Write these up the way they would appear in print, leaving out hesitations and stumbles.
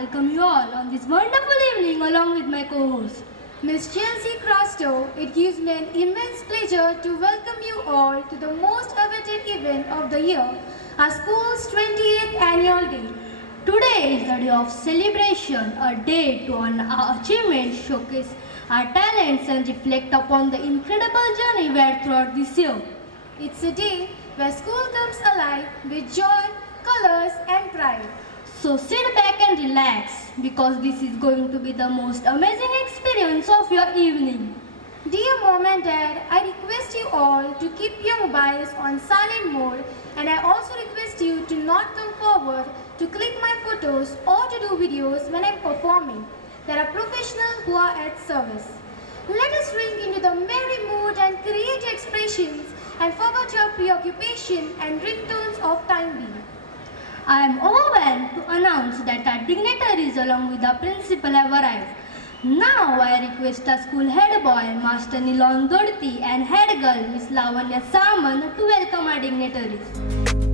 welcome you all on this wonderful evening along with my co-host. Miss Chelsea Crasto, it gives me an immense pleasure to welcome you all to the most awaited event of the year, our school's 28th annual day. Today is the day of celebration, a day to honor our achievements, showcase our talents and reflect upon the incredible journey we had throughout this year. It's a day where school comes alive with joy, colors and pride. So sit back and relax because this is going to be the most amazing experience of your evening. Dear Mom and Dad, I request you all to keep your mobiles on silent mode, and I also request you to not come forward to click my photos or to do videos when I'm performing. There are professionals who are at service. Let us drink into the merry mood and create expressions and forget your preoccupation and ringtones of time being. I am overwhelmed to announce that our dignitaries along with our principal have arrived. Now I request our school head boy, Master Nilon Durti, and head girl, Miss Lavanya Saman, to welcome our dignitaries.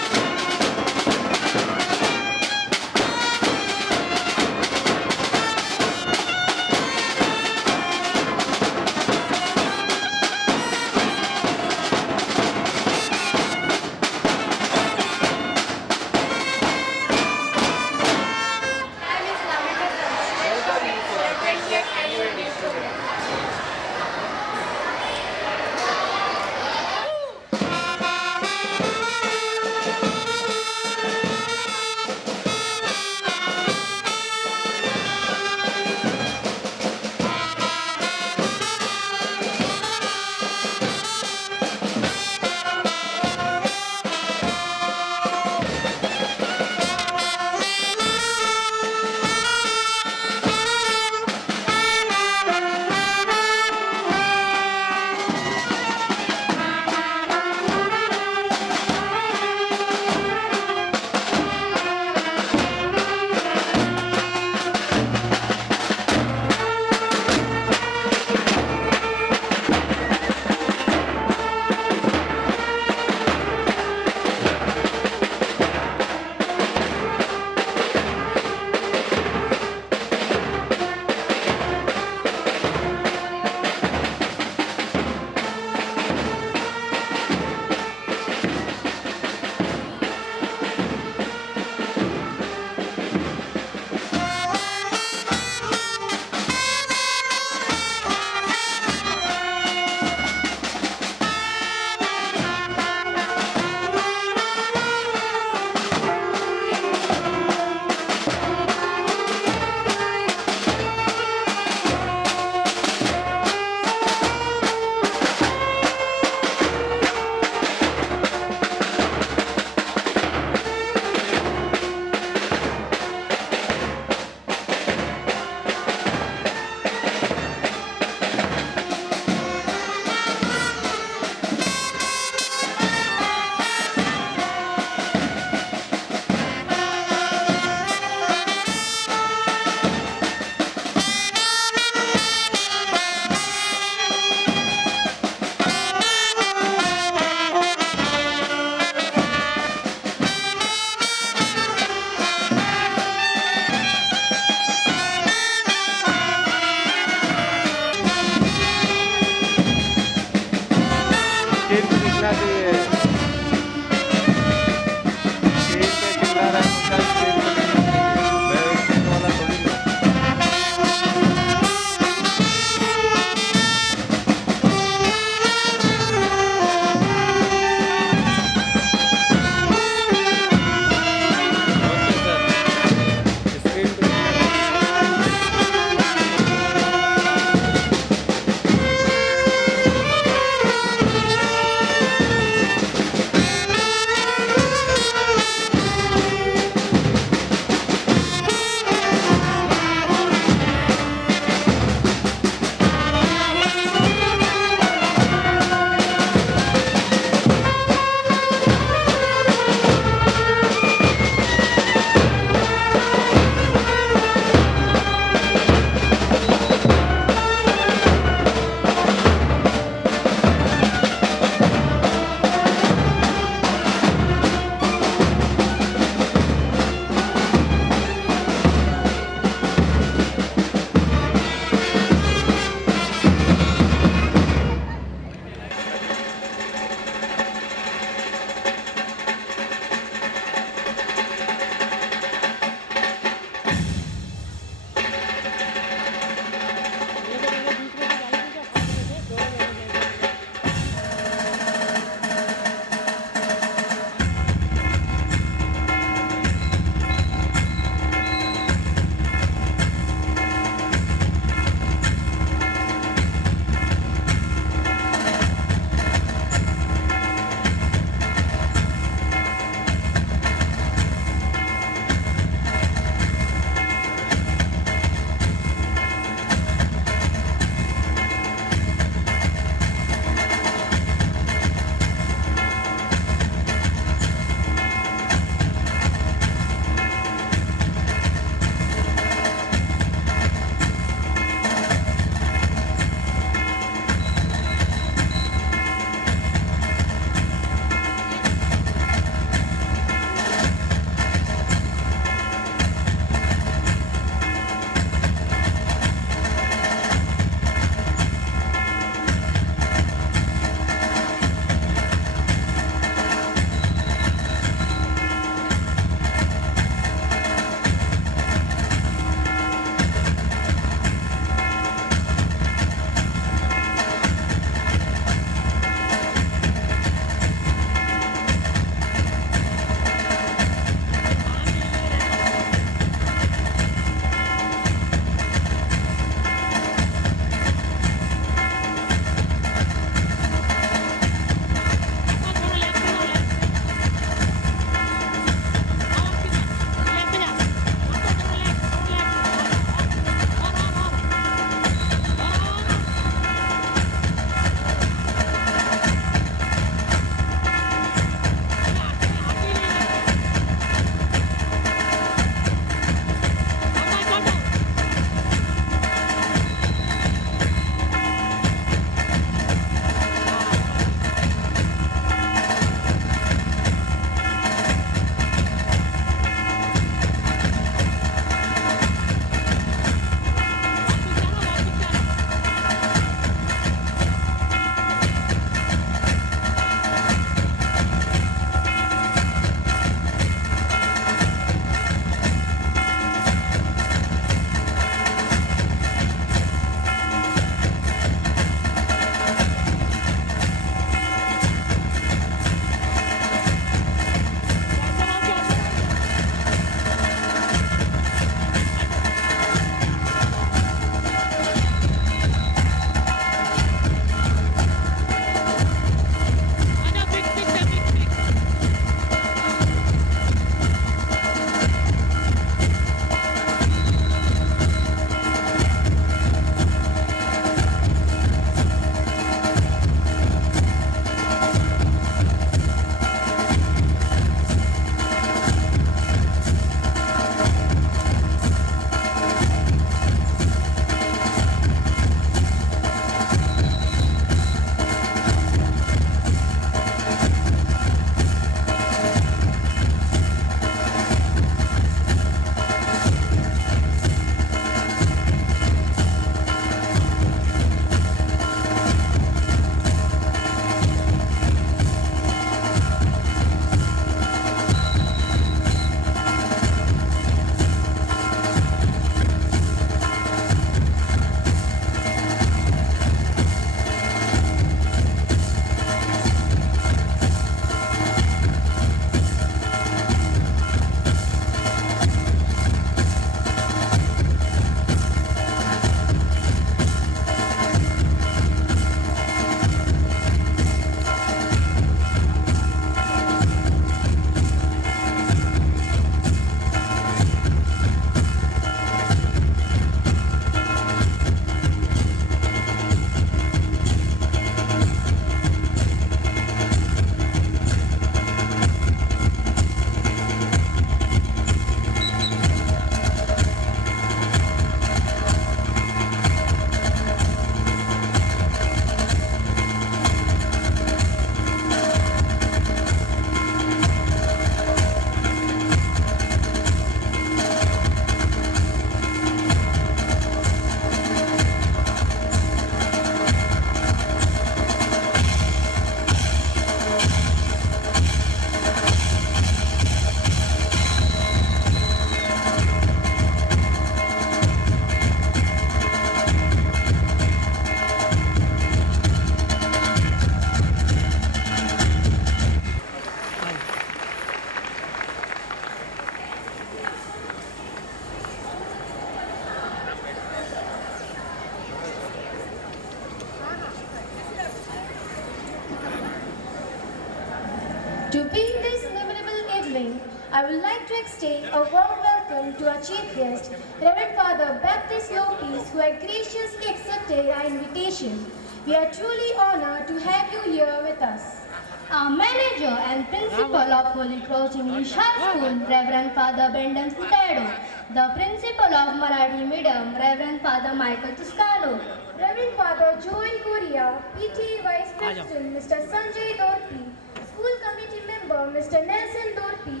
To begin this memorable evening, I would like to extend a warm welcome to our chief guest, Reverend Father Baptist Lopez, who had graciously accepted our invitation. We are truly honored to have you here with us. Our manager and principal of Holy Cross English High School, Reverend Father Brendan Sutado. The principal of Marathi Medium, Reverend Father Michael Toscano. Reverend Father Joel Korea, PTA Vice President Mr. Sanjay Dorpi, School Committee Member Mr. Nelson Dorpi,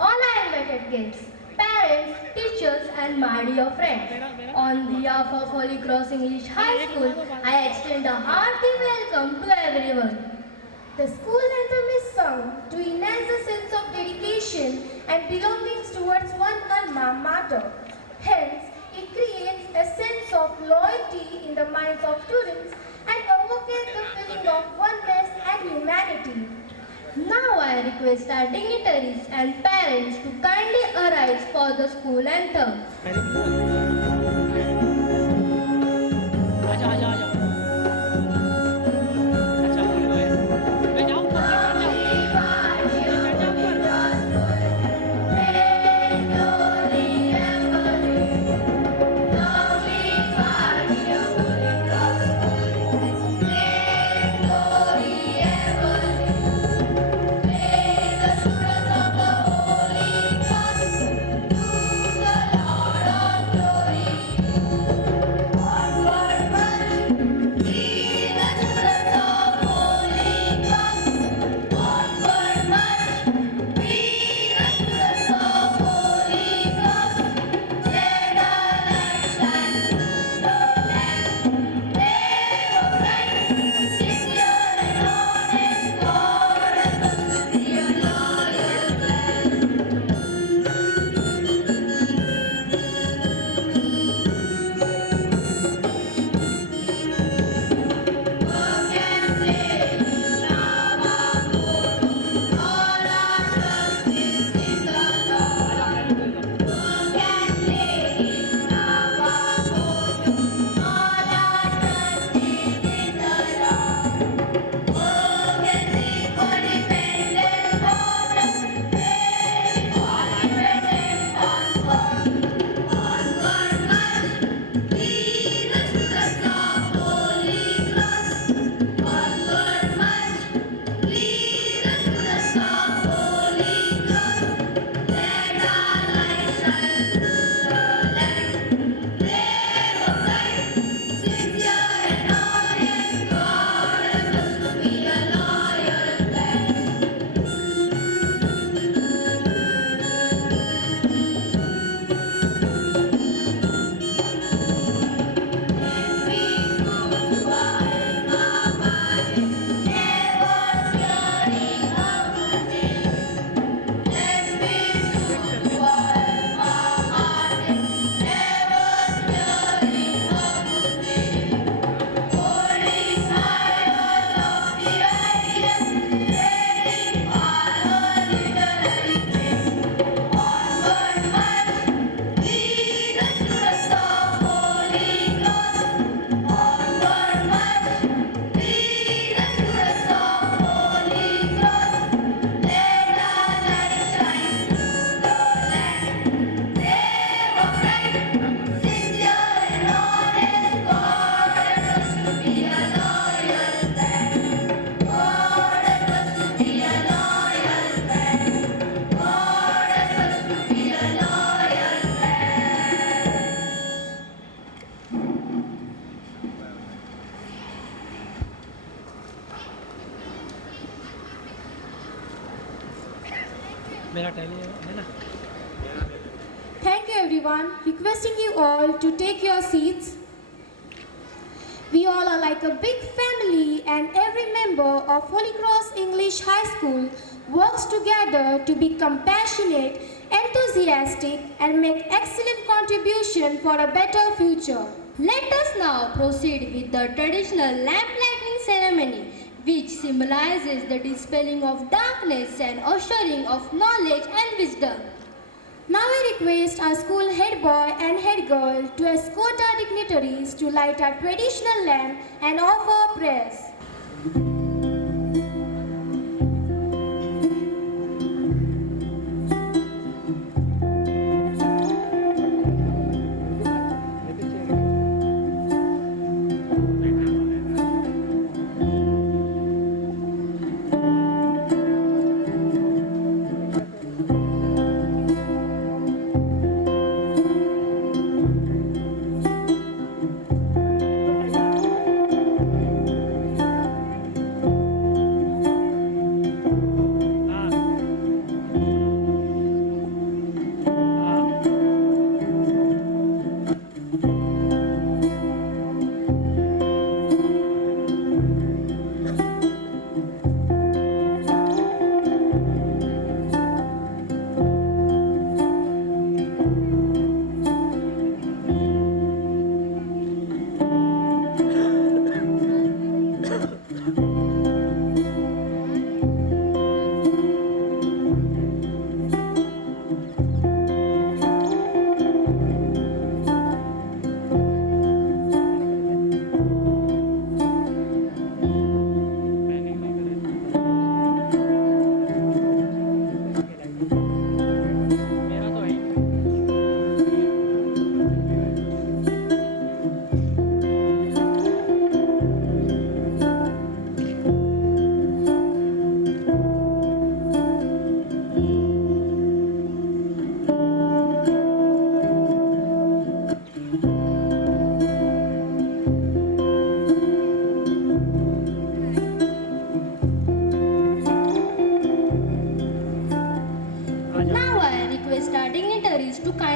All our invited guests, parents, teachers and my dear friends. On behalf of Holy Cross English High School, I extend a hearty welcome to everyone. The school anthem is sung to enhance a sense of dedication and belongings towards one alma mater. Hence, it creates a sense of loyalty in the minds of students and evokes the feeling of oneness and humanity. Now I request our dignitaries and parents to kindly arise for the school anthem. आजा आजा आजा अच्छा बोलो है मैं जाऊँ ऊपर चढ़ जाऊँ मेरा टैली है ना Thank you everyone. Requesting you all to take your seats. We all are like a big family and every member of Holy Cross English High School works together to be compassionate, enthusiastic and make excellent contribution for a better future. Let us now proceed with the traditional lamp lighting ceremony, which symbolizes the dispelling of darkness and ushering of knowledge and wisdom. Now I request our school head boy and head girl to escort our dignitaries to light our traditional lamp and offer prayers.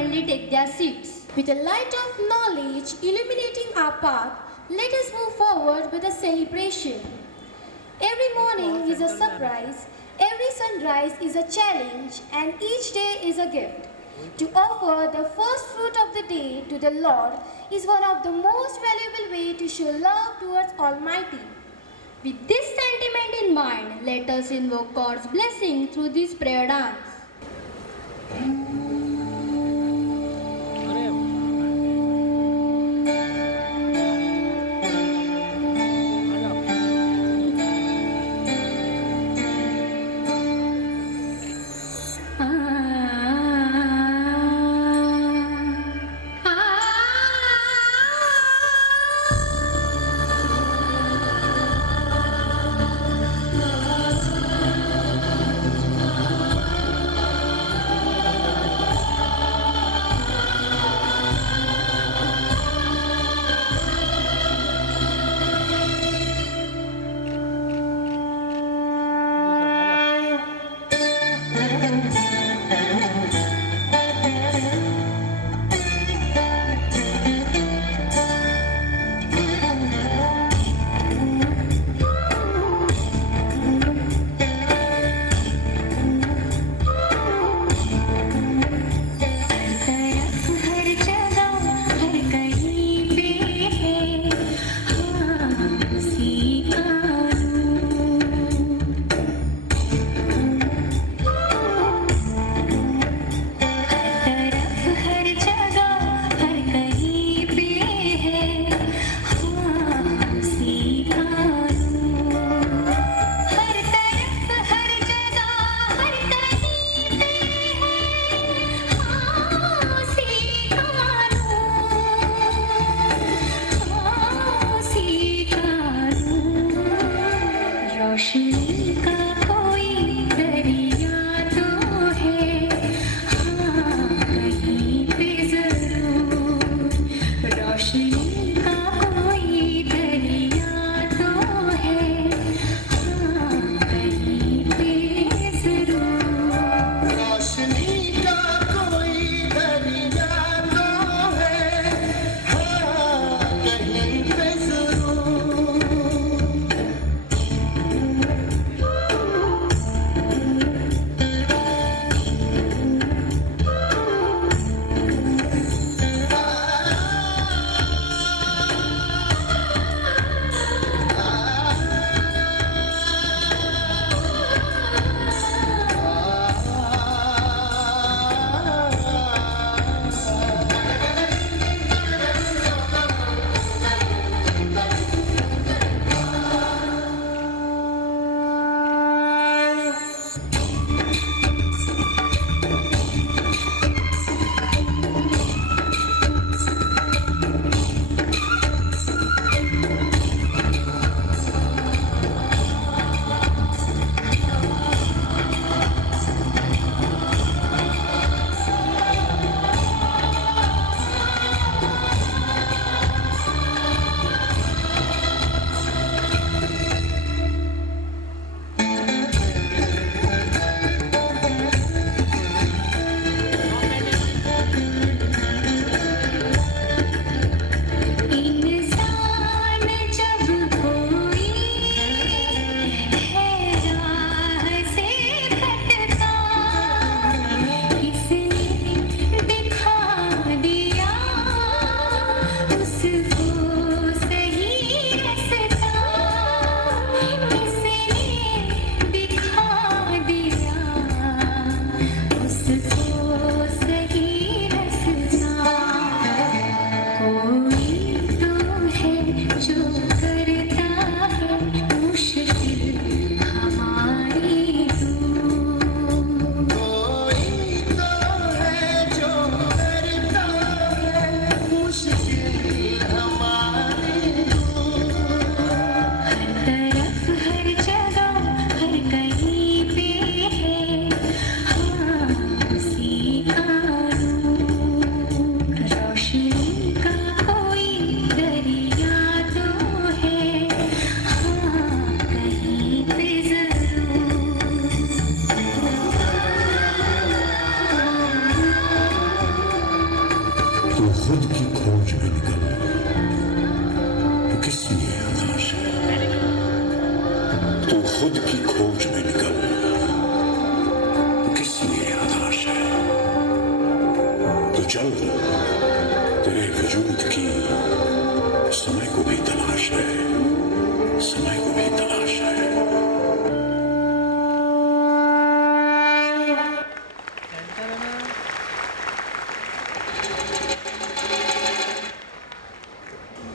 kindly take their seats. With the light of knowledge illuminating our path, let us move forward with a celebration. Every morning is a surprise, every sunrise is a challenge, and each day is a gift. To offer the first fruit of the day to the Lord is one of the most valuable ways to show love towards Almighty. With this sentiment in mind, let us invoke God's blessing through this prayer dance. अरे खुद की खोज में निकल, तो किस लिए हताश है? तू खुद की खोज में निकल, तो किस लिए हताश है? तो चल, तेरे वजूद की समय को भी तलाश है, समय को भी तलाश है।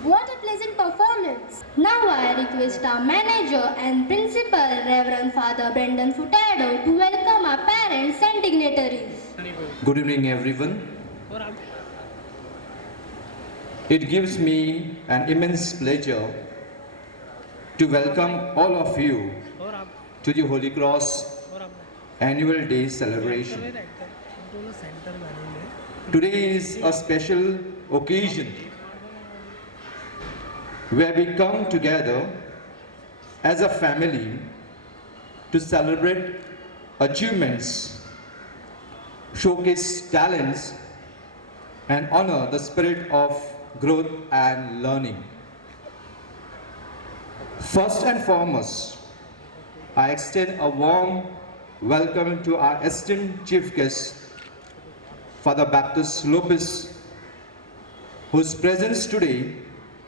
What a pleasant performance! Now I request our manager and principal, Reverend Father Brendan Furtado, to welcome our parents and dignitaries. Good evening, everyone. It gives me an immense pleasure to welcome all of you to the Holy Cross Annual Day celebration. Today is a special occasion where we come together as a family to celebrate achievements, showcase talents, and honor the spirit of growth and learning. First and foremost, I extend a warm welcome to our esteemed chief guest, Father Baptist Lopez, whose presence today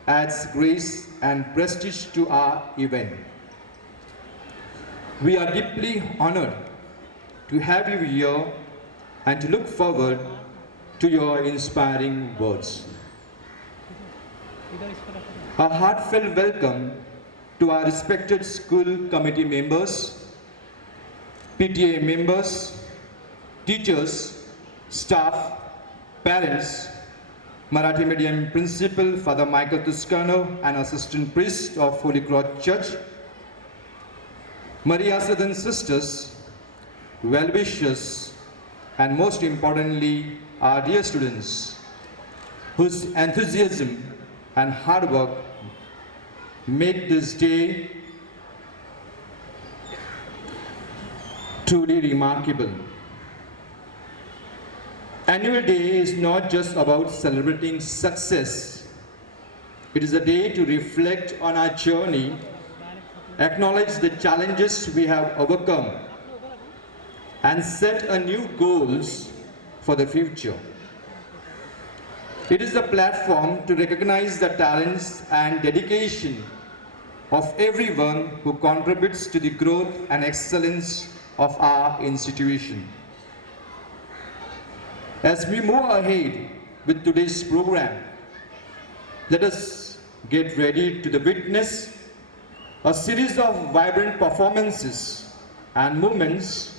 adds grace and prestige to our event. We are deeply honored to have you here and to look forward to your inspiring words. A heartfelt welcome to our respected school committee members, PTA members, teachers, staff, parents, Marathi medium principal Father Michael Toscano and assistant priest of Holy Cross Church, Maria Southern sisters, well-wishers, and most importantly, our dear students, whose enthusiasm and hard work make this day truly remarkable. Annual Day is not just about celebrating success. It is a day to reflect on our journey, acknowledge the challenges we have overcome, and set a new goals for the future. It is a platform to recognize the talents and dedication of everyone who contributes to the growth and excellence of our institution. As we move ahead with today's program, let us get ready to witness a series of vibrant performances and moments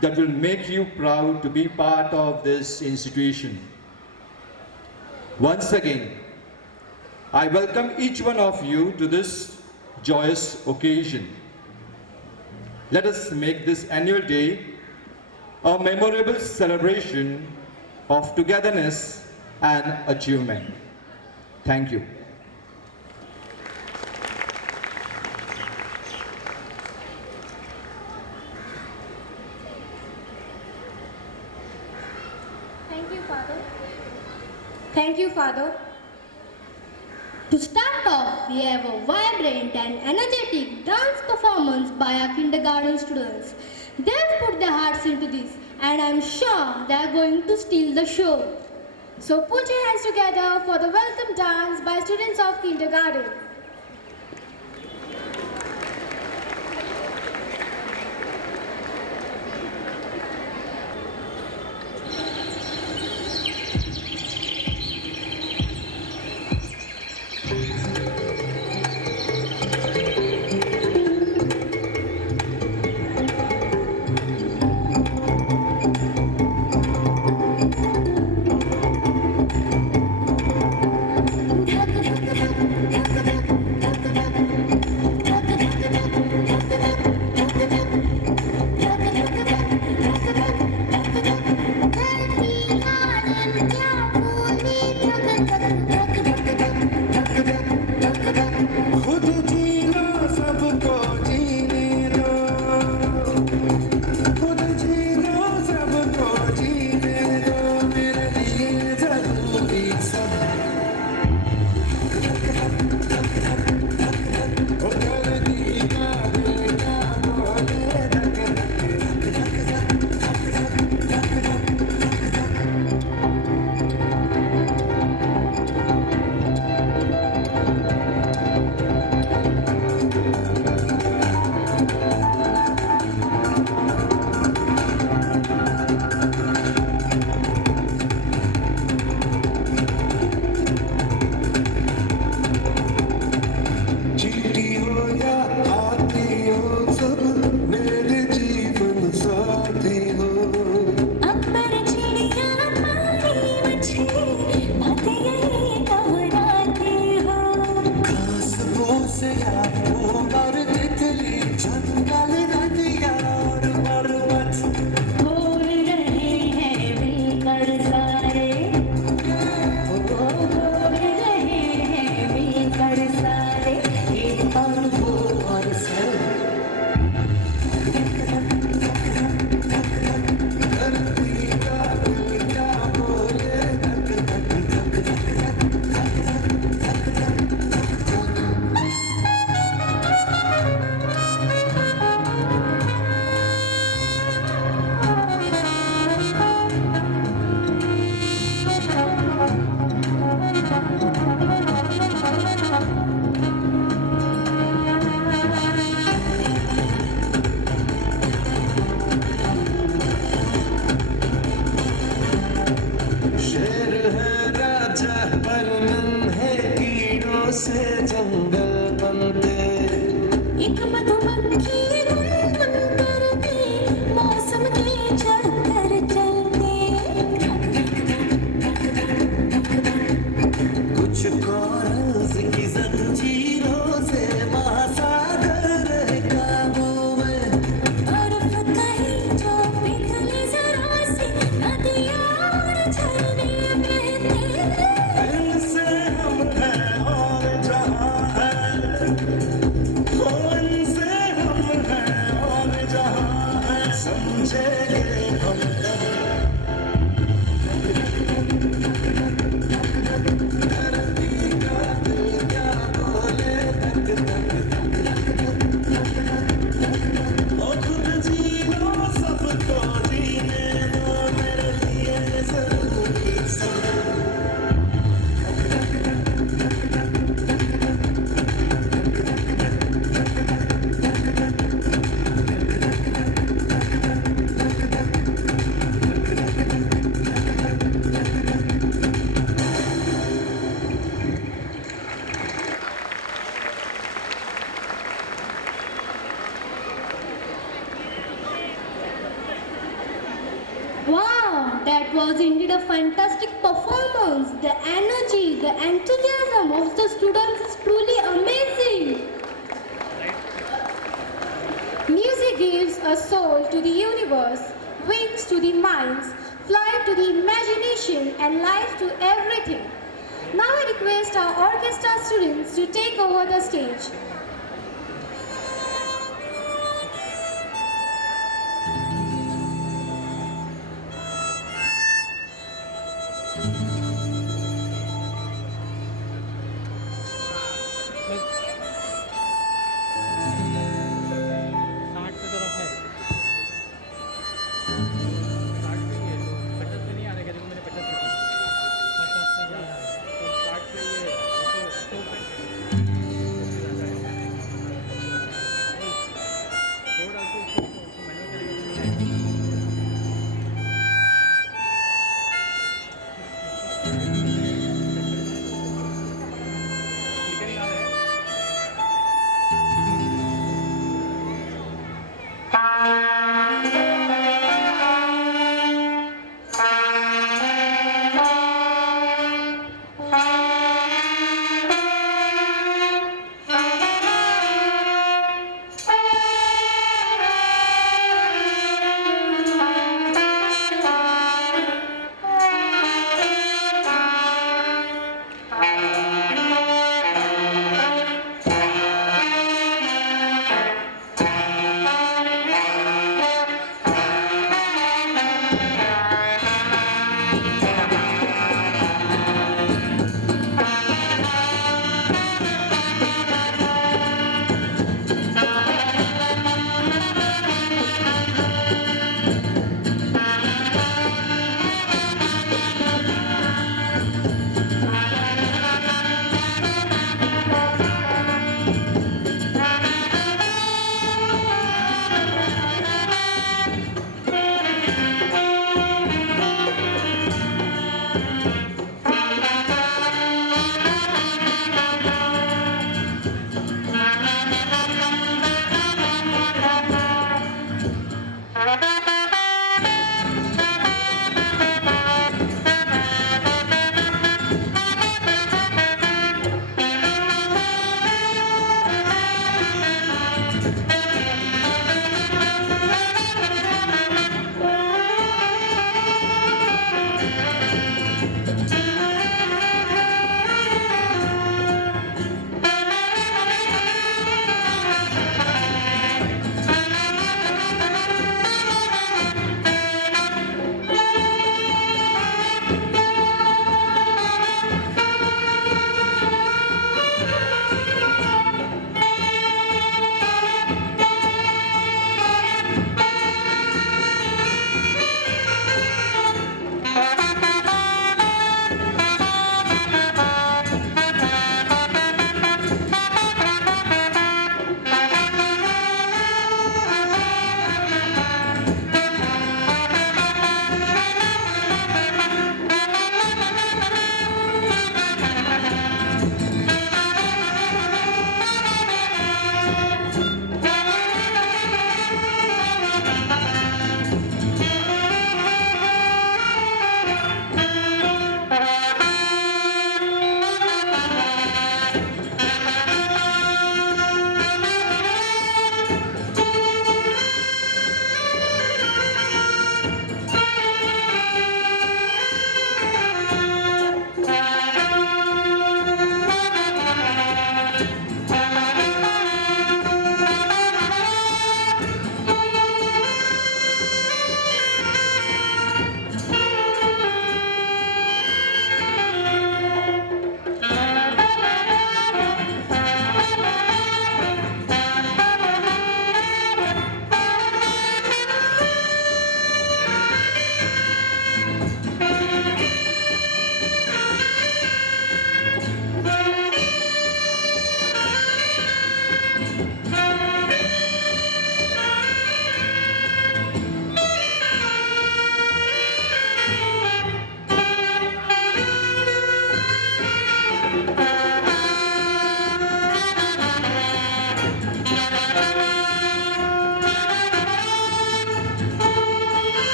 that will make you proud to be part of this institution. Once again, I welcome each one of you to this joyous occasion. Let us make this annual day a memorable celebration of togetherness and achievement. Thank you. Thank you, Father. Thank you, Father. To start off, we have a vibrant and energetic dance performance by our kindergarten students. They have put their hearts into this, and I'm sure they are going to steal the show. So put your hands together for the welcome dance by students of kindergarten. धक धक धक धक धक Wow, that was indeed a fantastic performance. The energy, the enthusiasm of the students is truly amazing. Music gives a soul to the universe, wings to the minds, flight to the imagination, and life to everything. Now I request our orchestra students to take over the stage. साठ की तरफ है 60 पे ही है तो 50 पे नहीं आ रहा है देखो मैंने 50 पे 50 पे जा रहा है तो 60 पे ये तो पे थोड़ा तो मैनुअल तरीके से नहीं आ रहा है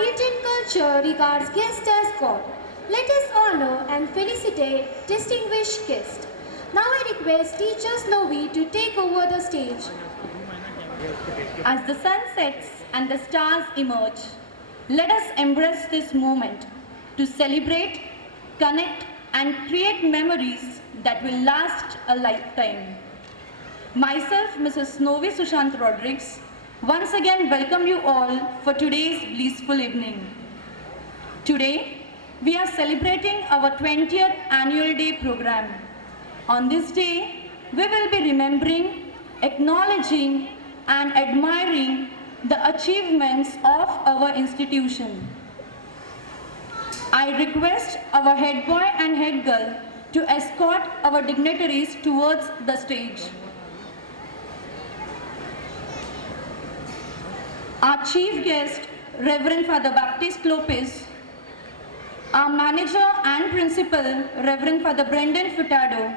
Indian culture regards guest as God. Let us honor and felicitate distinguished guests. Now I request teacher Snowy to take over the stage. As the sun sets and the stars emerge, let us embrace this moment to celebrate, connect, and create memories that will last a lifetime. Myself, Mrs. Snowy Sushant Rodrigues, once again welcome you all for today's blissful evening. Today, we are celebrating our 20th annual day program. On this day, we will be remembering, acknowledging, and admiring the achievements of our institution. I request our head boy and head girl to escort our dignitaries towards the stage. Our chief guest, Reverend Father Baptist Lopez, our manager and principal, Reverend Father Brendan Furtado,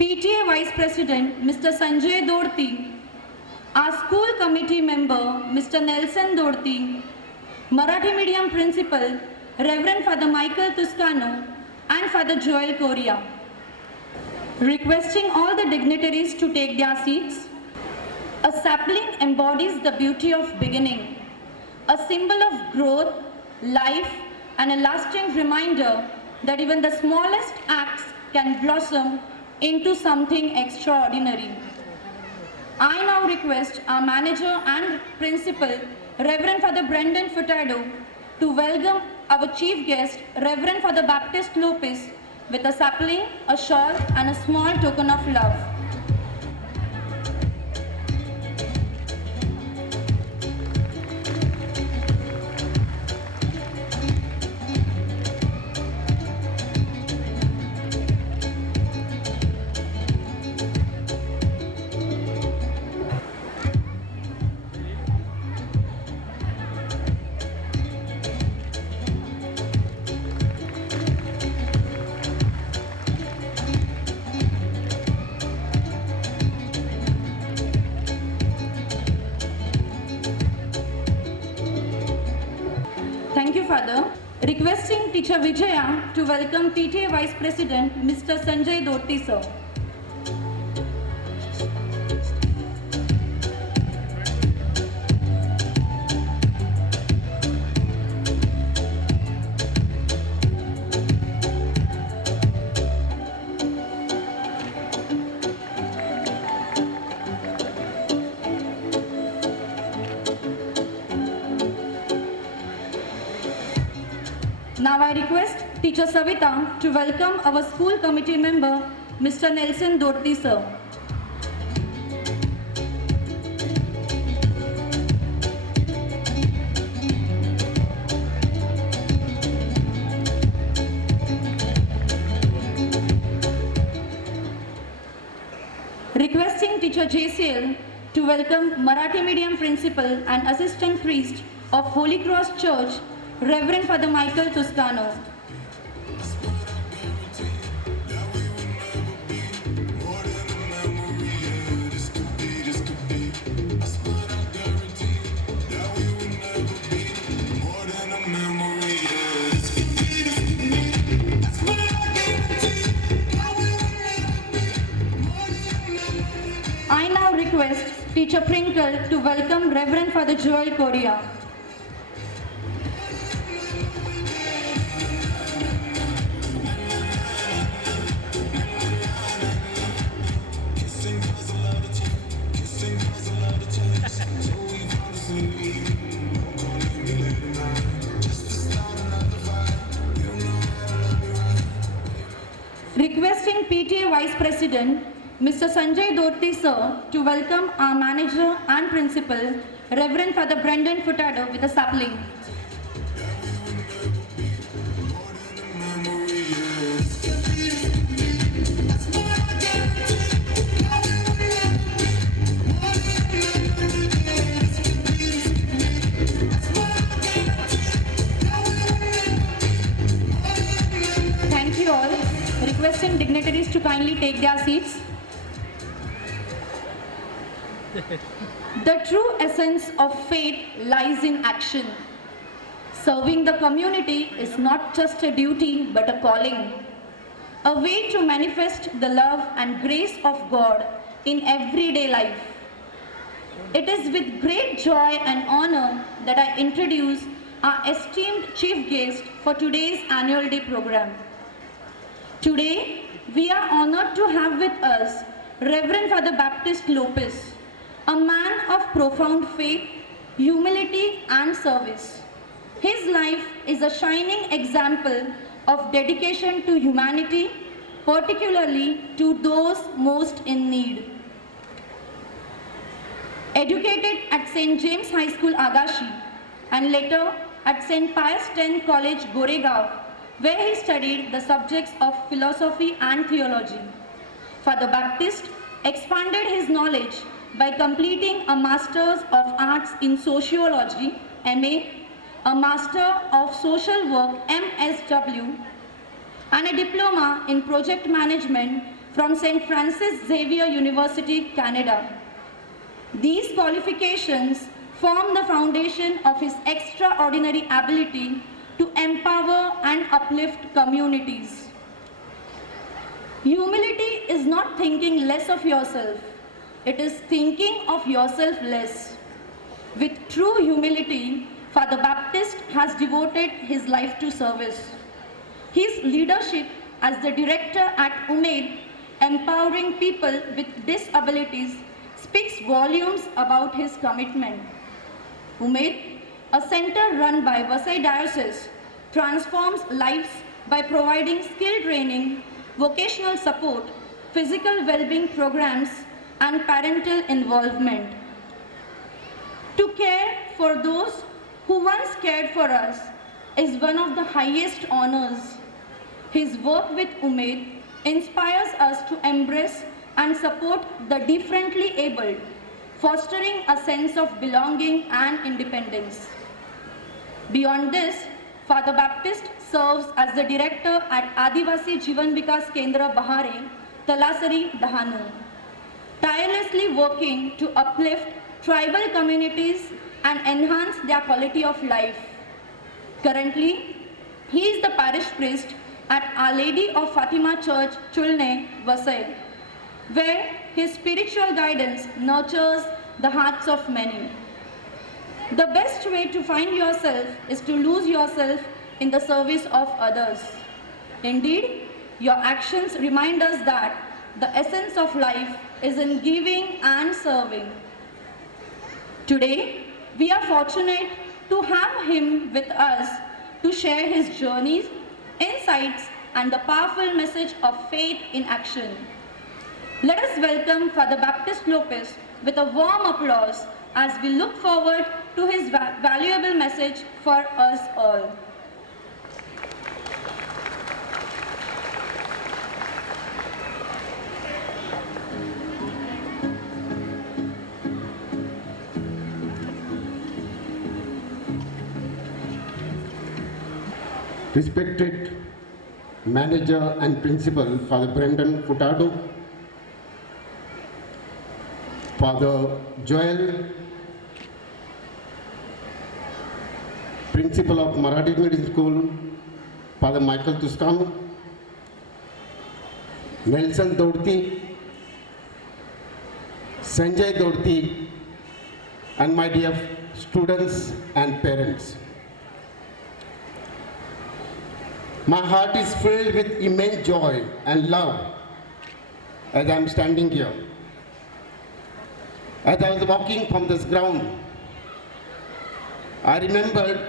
PTA Vice President, Mr. Sanjay Dorti, our school committee member, Mr. Nelson Dorti, Marathi medium principal, Reverend Father Michael Toscano, and Father Joel Correa. Requesting all the dignitaries to take their seats. A sapling embodies the beauty of beginning, a symbol of growth, life, and a lasting reminder that even the smallest acts can blossom into something extraordinary. I now request our manager and principal, Reverend Father Brendan Furtado, to welcome our chief guest, Reverend Father Baptist Lopez, with a sapling, a shawl, and a small token of love. Thank you, Father. Requesting Teacher Vijaya to welcome PTA Vice President, Mr. Sanjay Dorti, sir. Now I request Teacher Savita to welcome our school committee member, Mr. Nelson Dorti, sir. Requesting Teacher JCL to welcome Marathi medium principal and assistant priest of Holy Cross Church, Reverend Father Michael Toscano. I now request Teacher Prinkle to welcome Reverend Father Joel Correa. Requesting PTA Vice President, Mr. Sanjay Dorti, sir, to welcome our manager and principal, Reverend Father Brendan Furtado, with a sapling. Thank you all. Requesting dignitaries to kindly take their seats. The true essence of faith lies in action. Serving the community is not just a duty but a calling, a way to manifest the love and grace of God in everyday life. It is with great joy and honor that I introduce our esteemed chief guest for today's annual day program. Today, we are honored to have with us Reverend Father Baptist Lopez, a man of profound faith, humility and service. His life is a shining example of dedication to humanity, particularly to those most in need. Educated at St. James High School, Agashi, and later at St. Pius X College, Goregaon, where he studied the subjects of philosophy and theology. Father Baptist expanded his knowledge by completing a Master's of Arts in Sociology, MA, a Master of Social Work, MSW, and a Diploma in Project Management from St. Francis Xavier University, Canada. These qualifications form the foundation of his extraordinary ability to empower and uplift communities. Humility is not thinking less of yourself, it is thinking of yourself less. With true humility, Father Baptist has devoted his life to service. His leadership as the director at UMAID, empowering people with disabilities, speaks volumes about his commitment. UMAID, a center run by Vasai Diocese, transforms lives by providing skill training, vocational support, physical well-being programs, and parental involvement. To care for those who once cared for us is one of the highest honors. His work with UMAID inspires us to embrace and support the differently abled, fostering a sense of belonging and independence. Beyond this, Father Baptist serves as the director at Adivasi Jivan Vikas Kendra Bahare, Talasari, Dahanu, tirelessly working to uplift tribal communities and enhance their quality of life. Currently, he is the parish priest at Our Lady of Fatima Church, Chulne, Vasai, where his spiritual guidance nurtures the hearts of many. The best way to find yourself is to lose yourself in the service of others. Indeed, your actions remind us that the essence of life is in giving and serving. Today, we are fortunate to have him with us to share his journeys, insights, and the powerful message of faith in action. Let us welcome Father Baptist Lopez with a warm applause as we look forward to his valuable message for us all. Respected Manager and Principal, Father Brendan Furtado, Father Joel, Principal of Marathi Medium School, Father Michael Tuscano, Nelson Dorti, Sanjay Dorti, and my dear students and parents. My heart is filled with immense joy and love as I am standing here. As I was walking from this ground, I remembered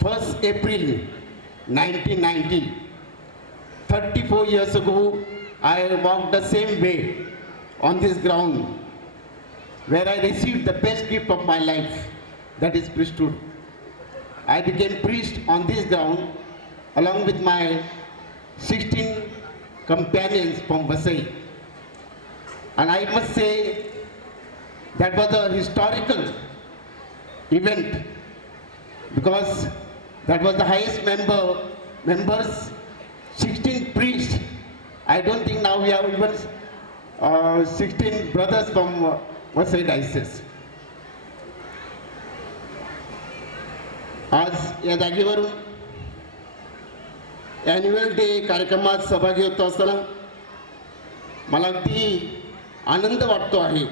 1st April 1990. 34 years ago, I walked the same way on this ground where I received the best gift of my life, that is priesthood. I became priest on this ground along with my 16 companions from Vasai. And I must say that was a historical event because that was the highest members, 16 priests. I don't think now we have even 16 brothers from Vasai Diocese. आज या जागेवरून annual day कार्यक्रमात सहभागी होत असताना मला अगदी आनंद वाटतो आहे.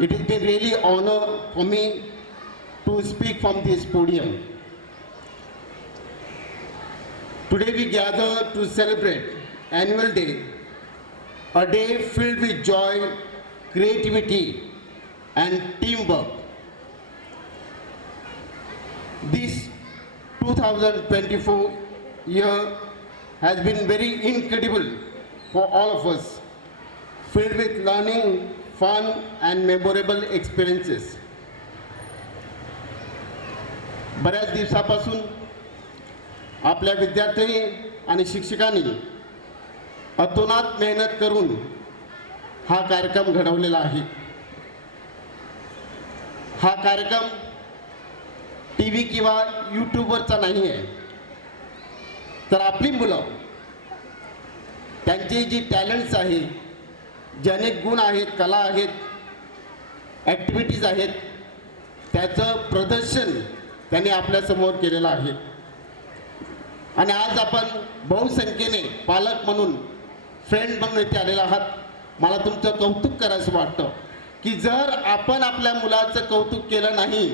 It is been really honour for me to speak from this podium. Today we gather to celebrate Annual Day, a day filled with joy, creativity and teamwork. This 2024 year has been very incredible for all of us, filled with learning, fun and memorable experiences. बऱ्याच दिवसापासून आपल्या विद्यार्थ्यांनी आणि शिक्षकांनी अतोनात मेहनत करून हा कार्यक्रम घडवलेला आहे. हा कार्यक्रम TV किंवा यूट्यूबवरचा नाही आहे, तर आपली मुलं त्यांचे जी टॅलेंट्स आहेत, जे अनेक गुण आहेत, कला आहेत, ॲक्टिव्हिटीज आहेत, त्याचं प्रदर्शन त्यांनी आपल्यासमोर केलेलं आहे. आणि आज आपण बहुसंख्येने पालक म्हणून, फ्रेंड म्हणून इथे आलेला आहात. मला तुमचं कौतुक करायचं वाटतं की जर आपण आपल्या मुलाचं कौतुक केलं नाही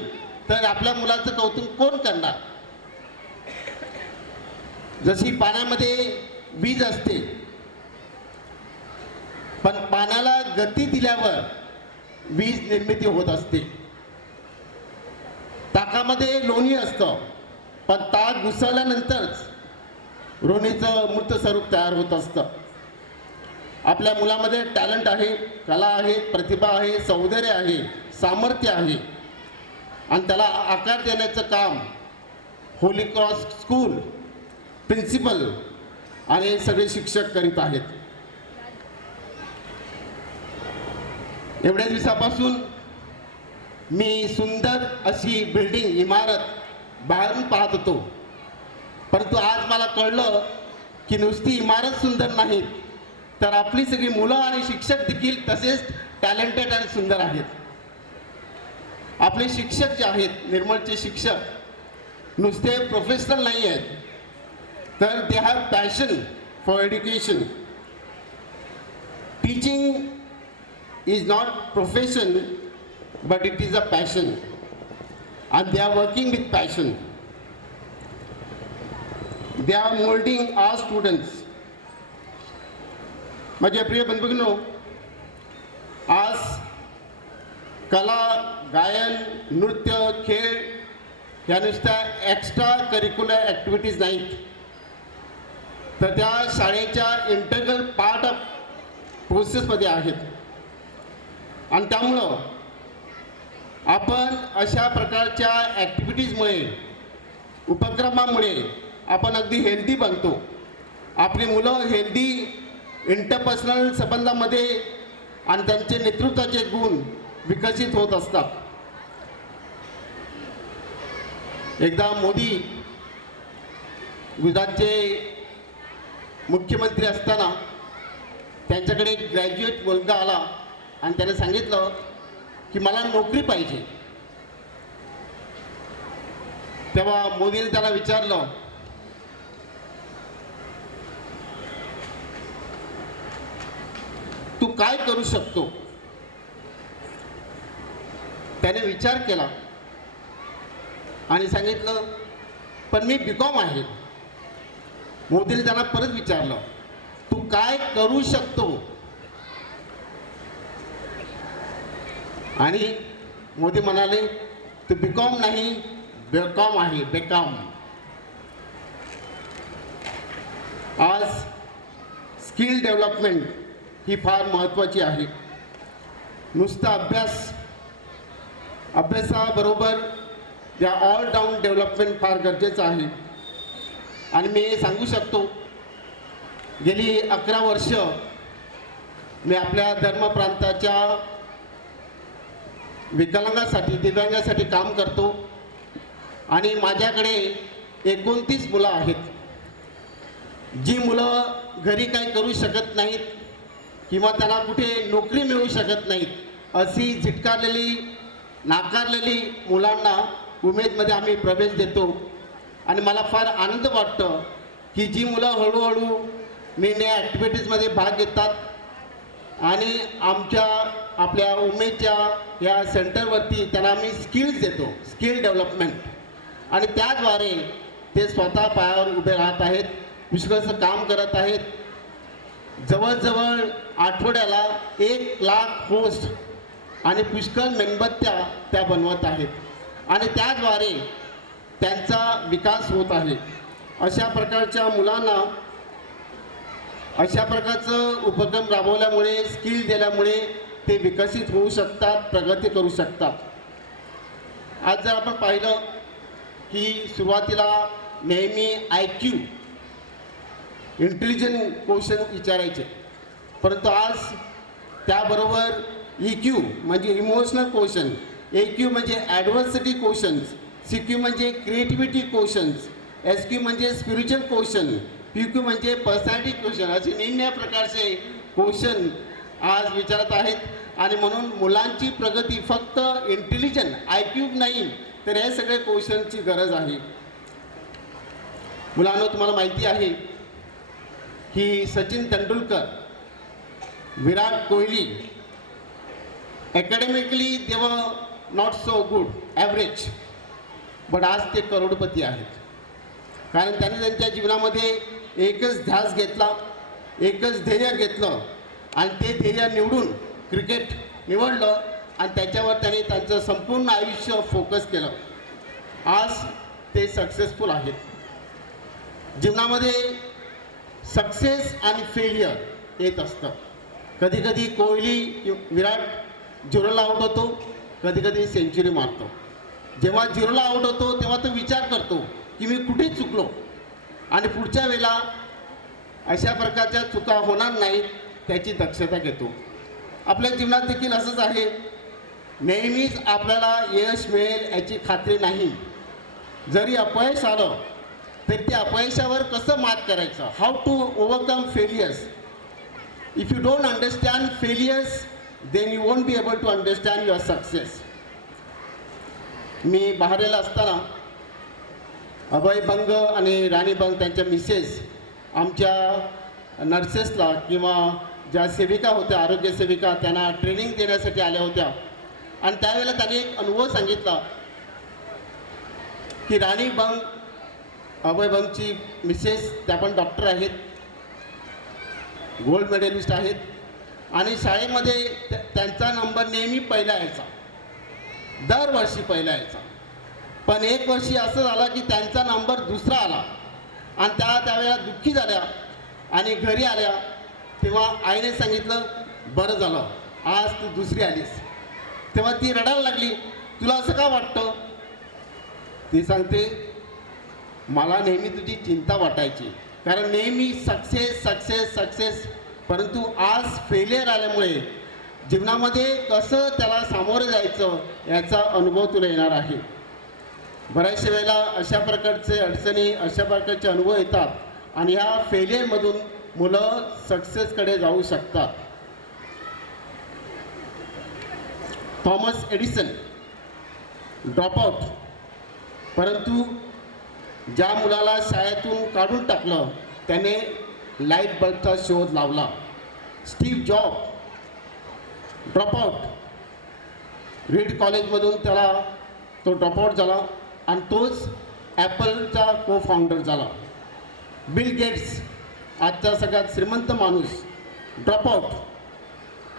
तर आपल्या मुलाचं कौतुक कोण करणार. जशी पाण्यामध्ये वीज असते, पण पाण्याला गती दिल्यावर वीज निर्मिती होत असते. ताकामध्ये लोणी असतं, पण ताक घुसळल्यानंतरच लोणीचं मूर्त स्वरूप तयार होत असतं. आपल्या मुलामध्ये टॅलेंट आहे, कला आहे, प्रतिभा आहे, सौंदर्य आहे, सामर्थ्य आहे आणि त्याला आकार देण्याचं काम होली क्रॉस स्कूल प्रिन्सिपल आणि सगळे शिक्षक करीत आहेत. एवढ्या दिवसापासून मी सुंदर अशी बिल्डिंग, इमारत बाहेरून पाहत होतो, परंतु आज मला कळलं की नुसती इमारत सुंदर नाहीत, तर आपली सगळी मुलं आणि शिक्षक देखील तसेच टॅलेंटेड आणि सुंदर आहेत. आपले शिक्षक जे आहेत, निर्मळचे शिक्षक नुसते प्रोफेशनल नाही आहेत, तर they have passion for education. Teaching is not profession but it is a passion and they are working with passion. They are molding our students. माझे प्रिय बंधूंनो, आज कला, गायन, नृत्य, खेळ या नुसत्या एक्स्ट्रा करिक्युलर ॲक्टिव्हिटीज नाहीत, तर त्या शाळेच्या इंटरनल पार्ट ऑफ प्रोसेसमध्ये आहेत. आणि त्यामुळं आपण अशा प्रकारच्या ॲक्टिव्हिटीजमुळे, उपक्रमामुळे आपण अगदी हेल्दी बनतो. आपली मुलं हेल्दी इंटरपर्सनल संबंधामध्ये आणि त्यांचे नेतृत्वाचे गुण विकसित होत असतात. एकदा मोदी गुजरातचे मुख्यमंत्री असताना त्यांच्याकडे एक ग्रॅज्युएट मुलगा आला आणि त्याने सांगितलं की मला नोकरी पाहिजे. तेव्हा मोदीने त्याला विचारलं, तू काय करू शकतो. त्याने विचार केला आणि सांगितलं, पण मी BCom आहे. मोदीने त्याला परत विचारलं, तू काय करू शकतो. आणि मोदी म्हणाले, तू BCom नाही, बेकॉम आहे, बेकॉम. आज स्किल डेव्हलपमेंट ही फार महत्त्वाची आहे. नुसता अभ्यासाबरोबर या ऑलराऊंड डेव्हलपमेंट फार गरजेचं आहे. आणि मी हे सांगू शकतो, गेली 11 वर्ष मी आपल्या धर्मप्रांताच्या विकलांगासाठी, दिव्यांगासाठी काम करतो. आणि माझ्याकडे 29 मुलं आहेत. जी मुलं घरी काही करू शकत नाहीत किंवा त्यांना कुठे नोकरी मिळू शकत नाहीत, अशी झिटकारलेली, नाकारलेली मुलांना उमेदमध्ये आम्ही प्रवेश देतो आणि मला फार आनंद वाटतो की जी मुलं हळूहळू निर्णय ॲक्टिव्हिटीजमध्ये भाग घेतात आणि आपल्या उमेदच्या या सेंटरवरती त्यांना आम्ही स्किल्स देतो, स्किल डेव्हलपमेंट, आणि त्याद्वारे ते स्वतः पायावर उभे राहत आहेत, पुष्कळचं काम करत आहेत. जवळजवळ आठवड्याला 1,00,000 पोस्ट आणि पुष्कळ मेणबत्त्या त्या बनवत आहेत आणि त्याद्वारे त्यांचा विकास होत आहे. अशा प्रकारच्या मुलांना अशा प्रकारचं उपक्रम राबवल्यामुळे, स्किल दिल्यामुळे ते विकसित होऊ शकतात, प्रगती करू शकतात. आज जर आपण पाहिलं की सुरुवातीला नेहमी IQ इंटेलिजंट क्वेश्चन विचारायचे, परंतु आज त्याबरोबर EQ म्हणजे इमोशनल क्वेश्चन, AQ म्हणजे ॲडव्हर्सिटी क्वेश्चन्स, CQ म्हणजे क्रिएटिव्हिटी क्वेश्चन्स, SQ म्हणजे स्पिरिच्युअल क्वेश्चन, PQ म्हणजे पर्सनॅलिटी क्वेश्चन, असे निम्न प्रकारचे क्वेश्चन आज विचारत आहेत. आणि म्हणून मुलांची प्रगती फक्त इंटेलिजंट IQ नाही, तर हे सगळे क्वेश्चनची गरज आहे. मुलांना तुम्हाला माहिती आहे की Sachin Tendulkar, Virat Kohli academically they were not so good, average, but आज ते करोडपती आहेत. कारण त्यांनी त्यांच्या जीवनामध्ये एकच ध्यास घेतला, एकच ध्येय घेतलं आणि ते ध्येय निवडून क्रिकेट निवडलं आणि त्याच्यावर त्यांनी त्यांचं संपूर्ण आयुष्य फोकस केलं. आज ते सक्सेसफुल आहेत. जीवनामध्ये सक्सेस आणि फेलियर येत असतं. कधी कधी कोहली, विराट झिरोला आउट होतो, कधी कधी सेंचुरी मारतो. जेव्हा झिरोला आउट होतो तेव्हा तो विचार करतो की मी कुठे चुकलो आणि पुढच्या वेळेला अशा प्रकारच्या चुका होणार नाहीत त्याची दक्षता घेतो. आपल्या जीवनात देखील असंच आहे. नेहमीच आपल्याला यश मिळेल याची खात्री नाही. जरी अपयश आलं तर त्या अपयशावर कसं मात करायचं, how to overcome failures. If you don't understand failures then you won't be able to understand your success. मी बहारेला असताना अभय बंग आणि राणी बंग त्यांच्या मिसेस आमच्या नर्सेसला किंवा ज्या सेविका होत्या, आरोग्य सेविका, त्यांना ट्रेनिंग देण्यासाठी आल्या होत्या आणि त्यावेळेला त्यांनी एक अनुभव सांगितला की राणी बंग, अभय बंगची मिसेस, त्या पण डॉक्टर आहेत, गोल्ड मेडलिस्ट आहेत आणि शाळेमध्ये त्यांचा नंबर नेहमी पहिला यायचा, दरवर्षी पहिला यायचा. पण एक वर्षी असं झालं की त्यांचा नंबर दुसरा आला आणि त्यावेळेला दुःखी झाल्या आणि घरी आल्या तेव्हा आईने सांगितलं, बरं झालं आज तू दुसरी आलीस. तेव्हा ती रडायला लागली, तुला असं का वाटतं? ती सांगते, मला नेहमी तुझी चिंता वाटायची, कारण नेहमी सक्सेस सक्सेस सक्सेस, परंतु आज फेलियर आल्यामुळे जीवनामध्ये कसं त्याला सामोरं जायचं याचा अनुभव तुला येणार आहे. बऱ्याचशा वेळेला अशा प्रकारचे अडचणी, अशा प्रकारचे अनुभव येतात आणि ह्या फेलियरमधून मुलं सक्सेसकडे जाऊ शकतात. थॉमस एडिसन ड्रॉपआउट, परंतु ज्या मुलाला शाळेतून काढून टाकलं त्याने लाईट बल्बचा शोध लावला. स्टीव्ह जॉब ड्रॉपआउट, रीड कॉलेजमधून त्याला तो ड्रॉपआउट झाला आणि तोच ॲपलचा को फाउंडर झाला. बिल गेट्स, आजचा सगळ्यात श्रीमंत माणूस, ड्रॉपआउट,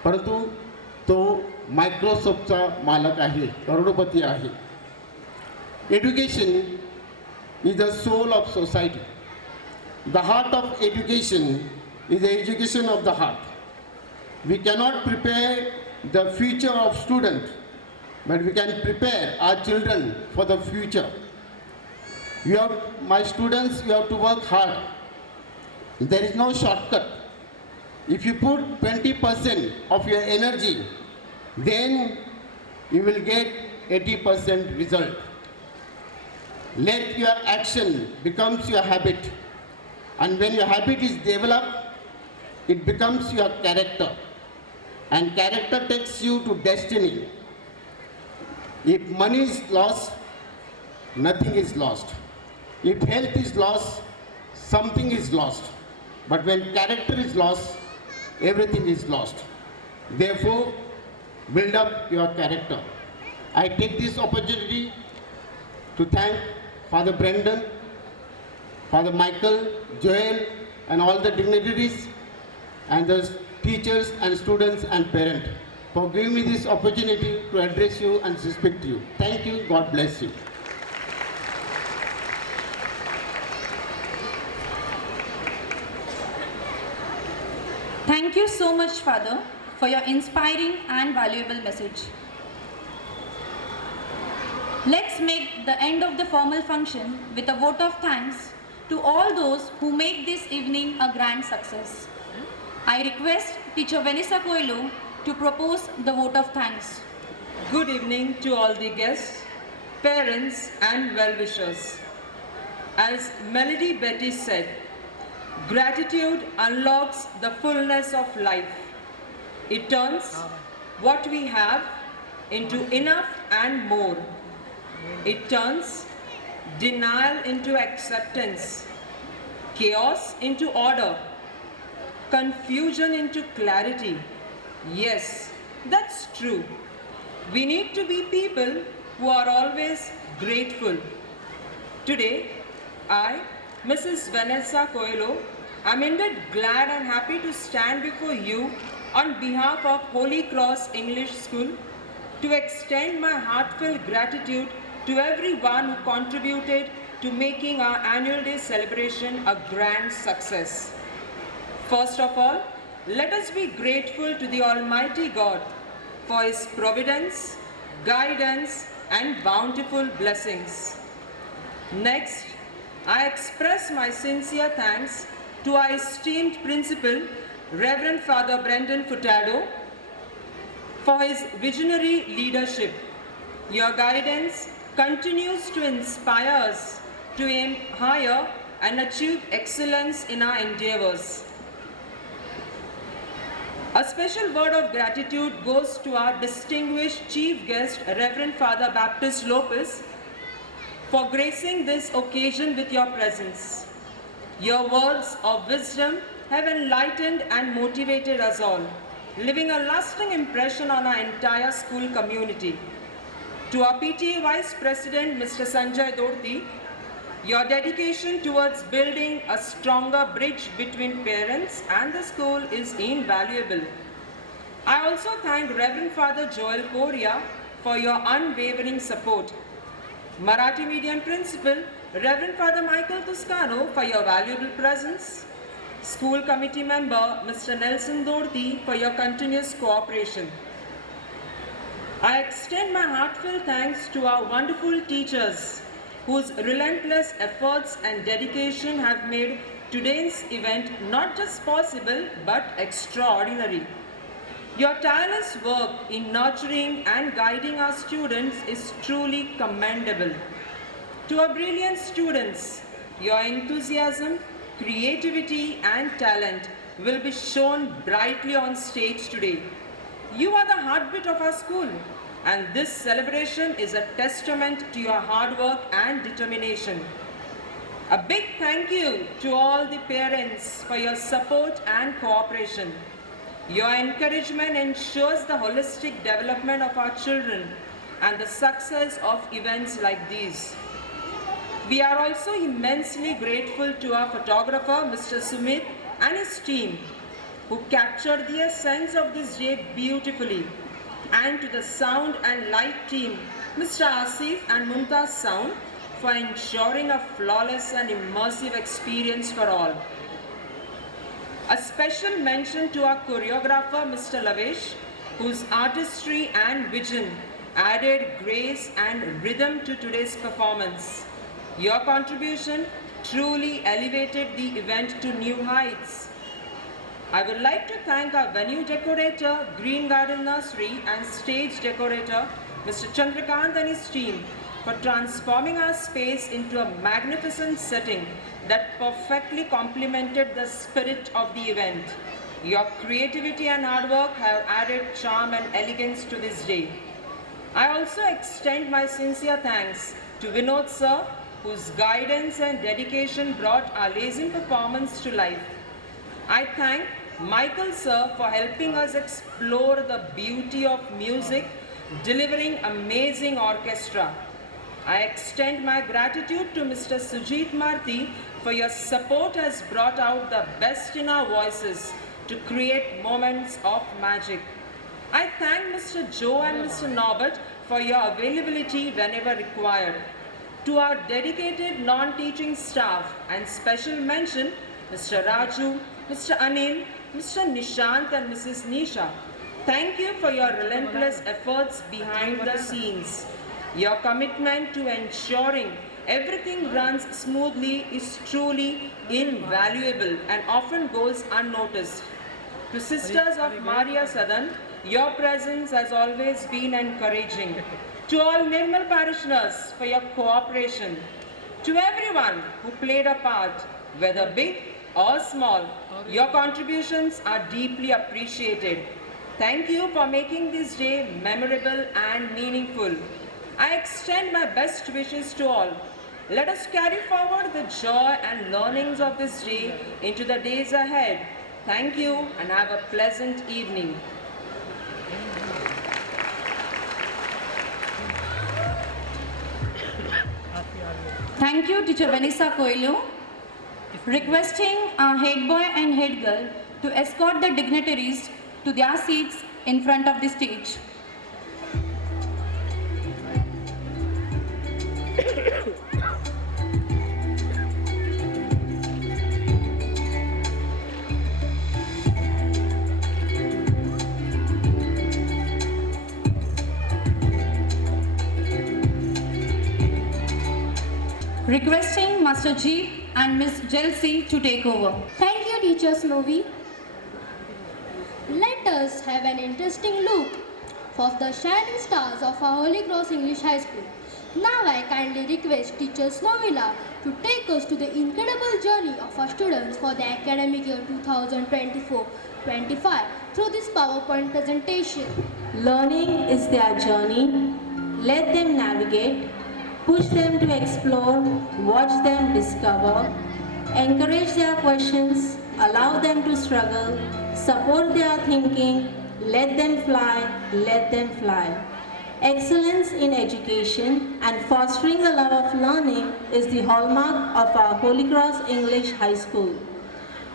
परंतु तो मायक्रोसॉफ्टचा मालक आहे, करोडपती आहे. Education is the soul of society. The heart of education is the education of the heart. We cannot prepare the future of students, but we can prepare our children for the future. My students, you have to work hard. There is no shortcut. If you put 20% of your energy, then you will get 80% result. Let your action becomes your habit, and when your habit is developed, it becomes your character, and character takes you to destiny. If money is lost, nothing is lost. If health is lost, something is lost. But when character is lost, everything is lost. Therefore, build up your character. I take this opportunity to thank Father Brendan, Father Michael, Joel, and all the dignitaries, and the teachers and students and parents for giving me this opportunity to address you and to speak to you. Thank you. God bless you. Thank you so much, Father, for your inspiring and valuable message. Let's make the end of the formal function with a vote of thanks to all those who make this evening a grand success. I request Teacher Vanessa Coelho to propose the vote of thanks. Good evening to all the guests, parents and well-wishers. As Melody Betty said, gratitude unlocks the fullness of life. It turns what we have into enough and more. It turns denial into acceptance, chaos into order, confusion into clarity. Yes, that's true. We need to be people who are always grateful. Today, I, Mrs. Vanessa Coelho, am indeed glad and happy to stand before you on behalf of Holy Cross English School to extend my heartfelt gratitude to everyone who contributed to making our annual day celebration a grand success. First of all, let us be grateful to the Almighty God for His providence, guidance, and bountiful blessings. Next, I express my sincere thanks to our esteemed principal, Reverend Father Brendan Furtado, for his visionary leadership. Your guidance continues to inspire us to aim higher and achieve excellence in our endeavors. A special word of gratitude goes to our distinguished chief guest, Reverend Father Baptist Lopez, for gracing this occasion with your presence. Your words of wisdom have enlightened and motivated us all, leaving a lasting impression on our entire school community. To our PTA Vice President, Mr. Sanjay Dorti, your dedication towards building a stronger bridge between parents and the school is invaluable. I also thank Reverend Father Joel Korea for your unwavering support. Marathi Medium Principal, Reverend Father Michael Toscano, for your valuable presence. School Committee Member, Mr. Nelson Dorti, for your continuous cooperation. I extend my heartfelt thanks to our wonderful teachers, whose relentless efforts and dedication have made today's event not just possible, but extraordinary. Your tireless work in nurturing and guiding our students is truly commendable. To our brilliant students, your enthusiasm, creativity, and talent will be shown brightly on stage today. You are the heartbeat of our school, and this celebration is a testament to your hard work and determination. A big thank you to all the parents for your support and cooperation. Your encouragement ensures the holistic development of our children and the success of events like these. We are also immensely grateful to our photographer, Mr. Sumit, and his team, who captured the essence of this day beautifully, and to the sound and light team, Mr. Asif and Mumtaz Sound, for ensuring a flawless and immersive experience for all. A special mention to our choreographer, Mr. Lavesh, whose artistry and vision added grace and rhythm to today's performance. Your contribution truly elevated the event to new heights. I would like to thank our venue decorator, Green Garden Nursery, and stage decorator, Mr. Chandrakant and his team, for transforming our space into a magnificent setting that perfectly complemented the spirit of the event. Your creativity and hard work have added charm and elegance to this day. I also extend my sincere thanks to Vinod sir, whose guidance and dedication brought our lazing performance to life. I thank Michael sir for helping us explore the beauty of music, delivering amazing orchestra. I extend my gratitude to Mr. Sujit Marti for your support has brought out the best in our voices to create moments of magic. I thank Mr. Joe and Mr. Norbert for your availability whenever required. To our dedicated non-teaching staff and special mention, Mr. Raju, Mr. Anil, Mr. Nishant and Mrs. Nisha. Thank you for your relentless efforts behind the scenes. Your commitment to ensuring everything runs smoothly is truly invaluable and often goes unnoticed. To Sisters of Maria Sadan, your presence has always been encouraging. To all Nirmal parishioners for your cooperation. To everyone who played a part, whether big or small, your contributions are deeply appreciated. Thank you for making this day memorable and meaningful. I extend my best wishes to all. Let us carry forward the joy and learnings of this day into the days ahead. Thank you and have a pleasant evening. Thank you, Teacher Vanessa Coelho. Requesting our head boy and head girl to escort the dignitaries to their seats in front of the stage. Requesting Master G and Miss Jelsi to take over. Thank you, Teacher Snowy. Let us have an interesting look of the shining stars of our Holy Cross English High School. Now I kindly request Teacher Snovila to take us to the incredible journey of our students for the academic year 2024-25 through this PowerPoint presentation. Learning is their journey. Let them navigate. Push them to explore. Watch them discover. Encourage their questions. Allow them to struggle. Support their thinking. Let them fly. Let them fly. Excellence in education and fostering the love of learning is the hallmark of our Holy Cross English High School.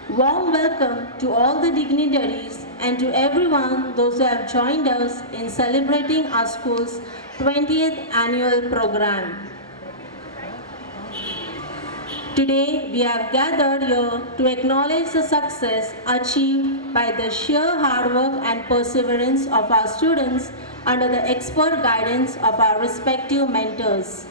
Warm welcome to all the dignitaries and to everyone those who have joined us in celebrating our school's 20th annual program. Today we have gathered here to acknowledge the success achieved by the sheer hard work and perseverance of our students under the expert guidance of our respective mentors.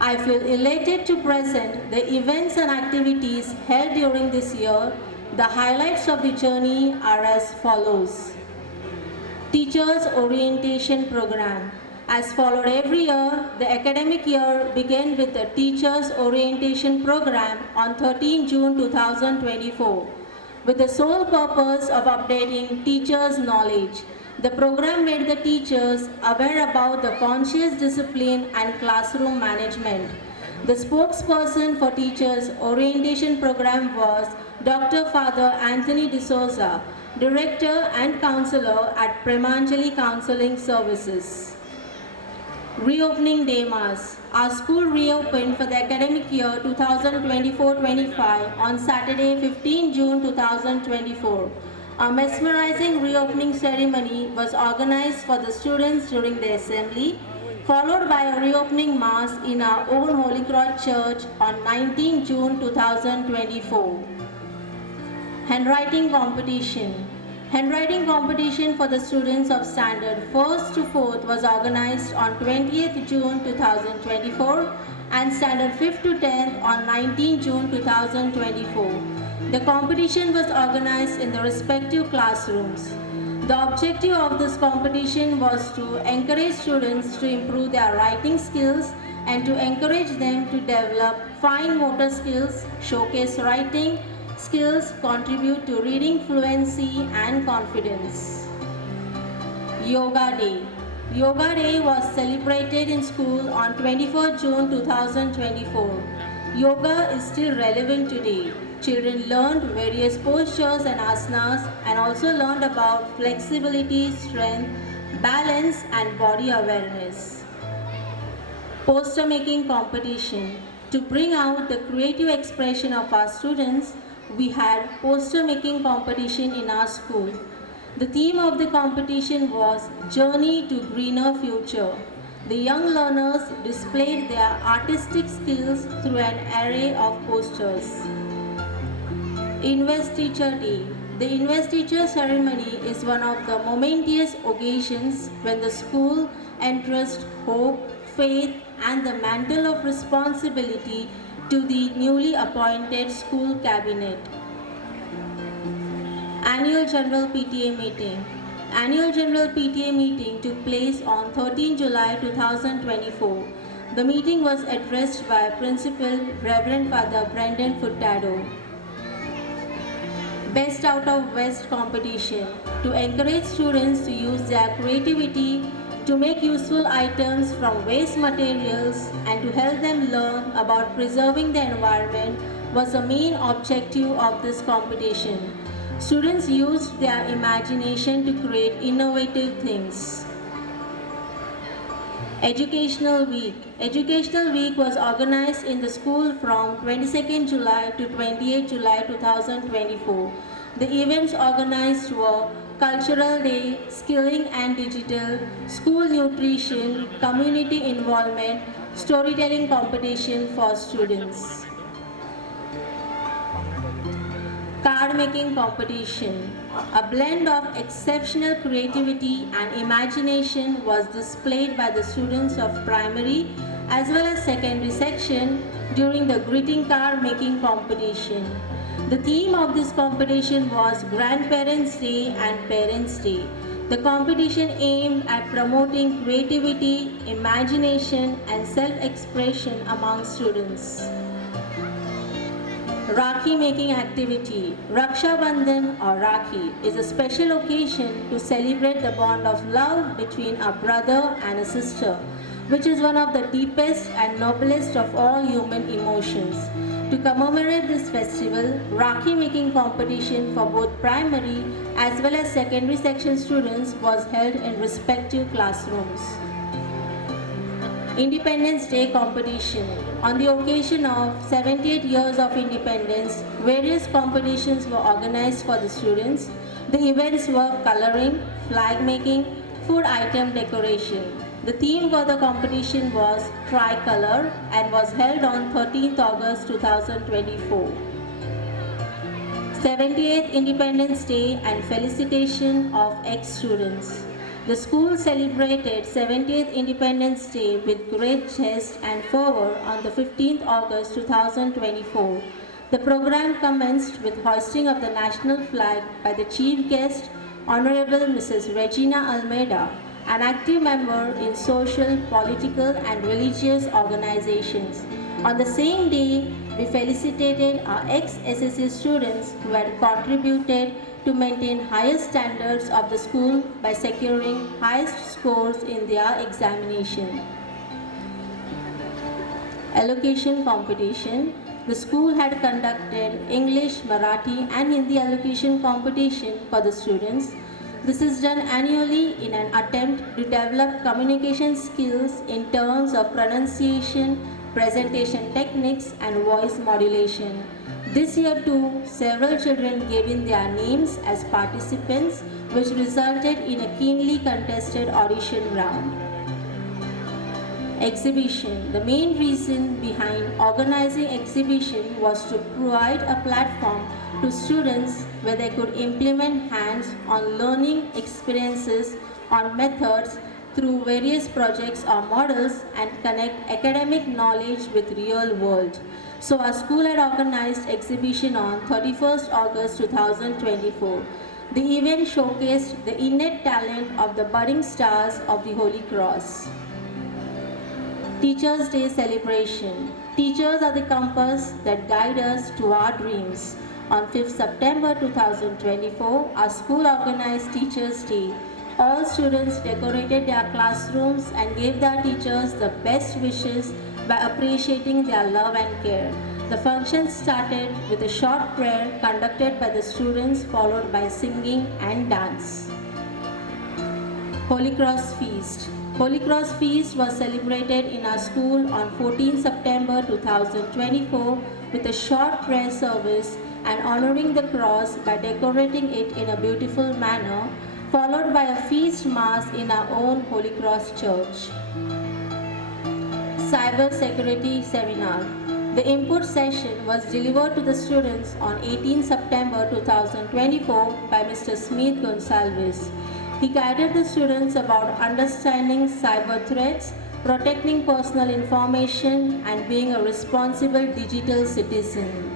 I feel elated to present the events and activities held during this year. The highlights of the journey are as follows. Teachers Orientation Program. As followed every year, the academic year began with the Teachers Orientation Program on 13 June 2024 with the sole purpose of updating teachers' knowledge. The program made the teachers aware about the conscious discipline and classroom management. The spokesperson for Teachers Orientation Program was Dr. Father Anthony D'Souza, Director and Counselor at Premanjali Counseling Services. Reopening Day Mass. Our school reopened for the academic year 2024-25 on Saturday 15 June 2024. A mesmerizing reopening ceremony was organized for the students during the assembly, followed by a reopening mass in our own Holy Cross Church on 19 June 2024. Handwriting Competition. Handwriting competition for the students of standard 1st to 4th was organized on 20th June 2024 and standard 5th to 10th on 19 June 2024. The competition was organized in the respective classrooms. The objective of this competition was to encourage students to improve their writing skills and to encourage them to develop fine motor skills, showcase writing skills, contribute to reading fluency and confidence. Yoga Day. Yoga Day was celebrated in school on 24 June 2024. Yoga is still relevant today. Children learned various postures and asanas and also learned about flexibility, strength, balance and body awareness. Poster making competition. To bring out the creative expression of our students, we had poster making competition in our school. The theme of the competition was Journey to Greener Future. The young learners displayed their artistic skills through an array of posters. Investiture Day. The investiture ceremony is one of the momentous occasions when the school entrusts hope, faith, and the mantle of responsibility to the newly appointed school cabinet. Annual General PTA Meeting. Annual General PTA Meeting took place on 13 July 2024. The meeting was addressed by Principal Reverend Father Brendan Furtado. Best Out of West competition. To encourage students to use their creativity to make useful items from waste materials and to help them learn about preserving the environment was the main objective of this competition. Students used their imagination to create innovative things. Educational Week. Educational Week was organized in the school from 22nd July to 28 July 2024. The events organized were Cultural Day, Skilling and Digital, School Nutrition, Community Involvement, Storytelling Competition for students. Card making competition. A blend of exceptional creativity and imagination was displayed by the students of primary as well as secondary section during the greeting card making competition. The theme of this competition was Grandparents' Day and Parents' Day. The competition aimed at promoting creativity, imagination, and self-expression among students. Rakhi making activity. Raksha Bandhan or Rakhi is a special occasion to celebrate the bond of love between a brother and a sister, which is one of the deepest and noblest of all human emotions. To commemorate this festival, Rakhi making competition for both primary as well as secondary section students was held in respective classrooms. Independence Day competition. On the occasion of 78 years of independence, various competitions were organized for the students. The events were coloring, flag making, food item decoration. The theme for the competition was Tricolor and was held on 13th August 2024. 78th Independence Day and felicitation of ex-students. The school celebrated 70th Independence Day with great zest and fervor on the 15th August 2024. The program commenced with hoisting of the national flag by the chief guest, Honorable Mrs. Regina Almeida, an active member in social, political and religious organizations. On the same day, we felicitated our ex-SSC students who had contributed to maintain highest standards of the school by securing highest scores in their examination. Allocation competition. The school had conducted English, Marathi and Hindi allocation competition for the students. This is done annually in an attempt to develop communication skills in terms of pronunciation, presentation techniques and voice modulation. This year too, several children gave in their names as participants, which resulted in a keenly contested audition round. Exhibition. The main reason behind organizing exhibition was to provide a platform to students where they could implement hands-on learning experiences on methods through various projects or models and connect academic knowledge with real world. So our school had organized exhibition on 31st August 2024. The event showcased the innate talent of the budding stars of the Holy Cross. Teachers' Day celebration. Teachers are the compass that guide us to our dreams. On 5th September 2024, our school organized Teachers' Day. All students decorated their classrooms and gave their teachers the best wishes by appreciating their love and care. The function started with a short prayer conducted by the students, followed by singing and dance. Holy Cross Feast. Holy Cross Feast was celebrated in our school on 14 September 2024 with a short prayer service and honoring the cross by decorating it in a beautiful manner, followed by a feast mass in our own Holy Cross Church. Cyber Security Seminar. The input session was delivered to the students on 18 September 2024 by Mr. Smith Gonsalves. He guided the students about understanding cyber threats, protecting personal information, and being a responsible digital citizen.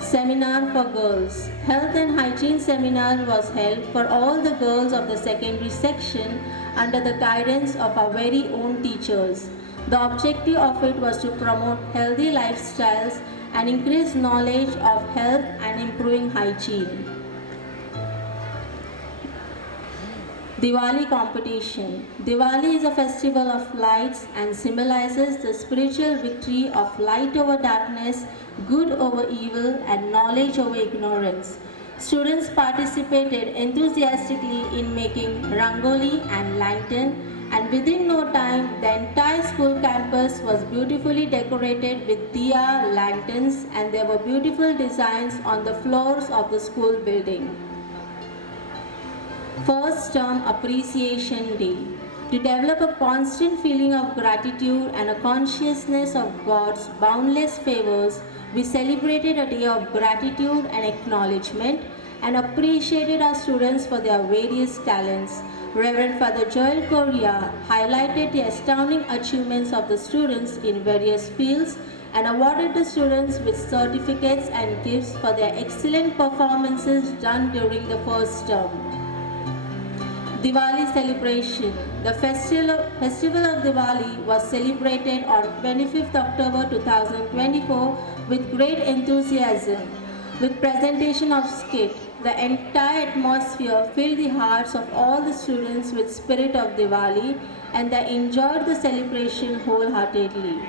Seminar for Girls. Health and Hygiene Seminar was held for all the girls of the secondary section under the guidance of our very own teachers. The objective of it was to promote healthy lifestyles and increase knowledge of health and improving hygiene. Diwali competition. Diwali is a festival of lights and symbolizes the spiritual victory of light over darkness, good over evil, and knowledge over ignorance. Students participated enthusiastically in making rangoli and lantern, and within no time, the entire school campus was beautifully decorated with diya lanterns, and there were beautiful designs on the floors of the school building. First Term Appreciation Day. To develop a constant feeling of gratitude and a consciousness of God's boundless favors, we celebrated a day of gratitude and acknowledgement and appreciated our students for their various talents. Reverend Father Joel Correa highlighted the astounding achievements of the students in various fields and awarded the students with certificates and gifts for their excellent performances done during the first term. Diwali celebration. The festival of Diwali was celebrated on 25th October 2024 with great enthusiasm. With presentation of skit, the entire atmosphere filled the hearts of all the students with spirit of Diwali, and they enjoyed the celebration wholeheartedly.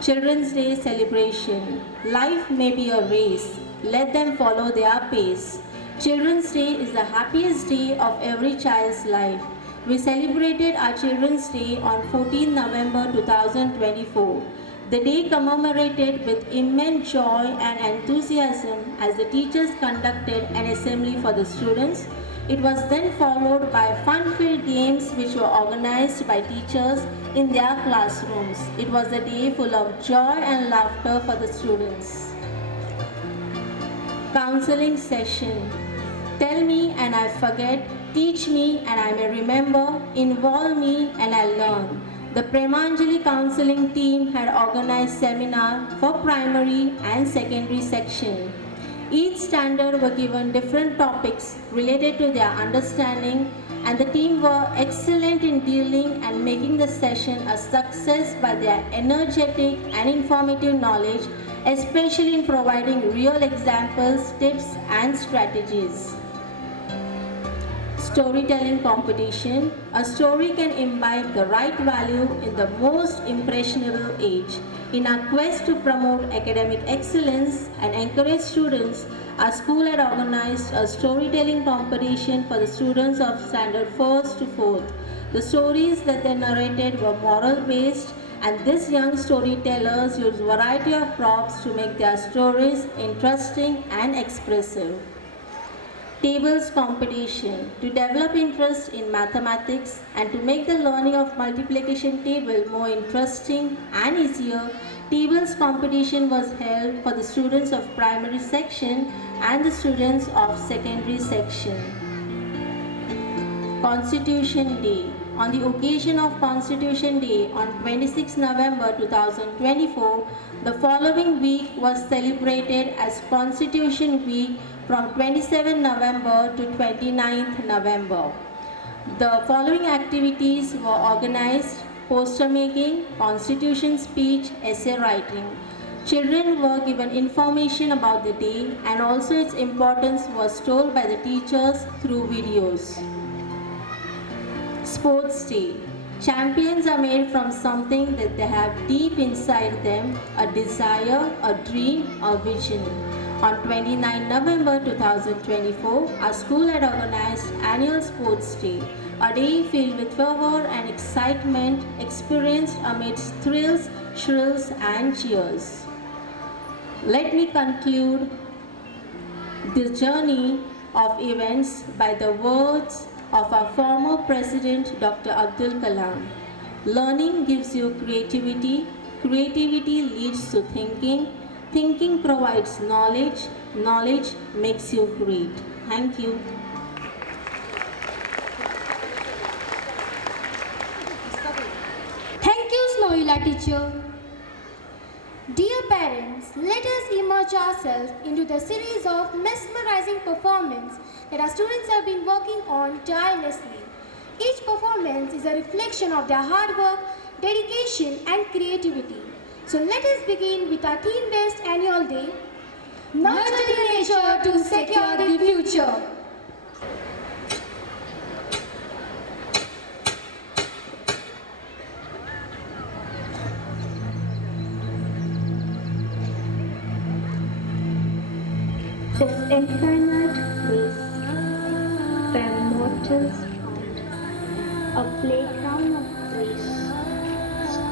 Children's Day celebration. Life may be a race. Let them follow their pace. Children's Day is the happiest day of every child's life. We celebrated our Children's Day on 14 November 2024. The day commemorated with immense joy and enthusiasm as the teachers conducted an assembly for the students. It was then followed by fun-filled games which were organized by teachers in their classrooms. It was a day full of joy and laughter for the students. Counseling session. Tell me and I forget, teach me and I may remember, involve me and I learn. The Premanjali counseling team had organized seminar for primary and secondary section. Each standard were given different topics related to their understanding, and the team were excellent in dealing and making the session a success by their energetic and informative knowledge, especially in providing real examples, tips and strategies. Storytelling competition. A story can imbibe the right value in the most impressionable age. In our quest to promote academic excellence and encourage students, our school had organized a storytelling competition for the students of standard 1st to 4th. The stories that they narrated were moral based, and these young storytellers used variety of props to make their stories interesting and expressive. Tables competition. To develop interest in mathematics and to make the learning of multiplication table more interesting and easier, tables competition was held for the students of primary section and the students of secondary section. Constitution Day. On the occasion of Constitution Day on 26 November 2024, the following week was celebrated as Constitution Week from 27 November to 29th November. The following activities were organized: poster making, constitution speech, essay writing. Children were given information about the day and also its importance was told by the teachers through videos. Sports Day. Champions are made from something that they have deep inside them, a desire, a dream, a vision. On 29 November 2024, our school had organized annual Sports Day, a day filled with fervor and excitement experienced amidst thrills, shrills and cheers. Let me conclude this journey of events by the words of our former President Dr. Abdul Kalam. Learning gives you creativity, creativity leads to thinking, thinking provides knowledge, knowledge makes you great. Thank you. Thank you, Snowyla teacher. Dear parents, let us immerse ourselves into the series of mesmerizing performance that our students have been working on tirelessly. Each performance is a reflection of their hard work, dedication and creativity. So let us begin with our theme-based annual day, Nurturing Nature to Secure the Future. This infinite place where mortals found a playground of grace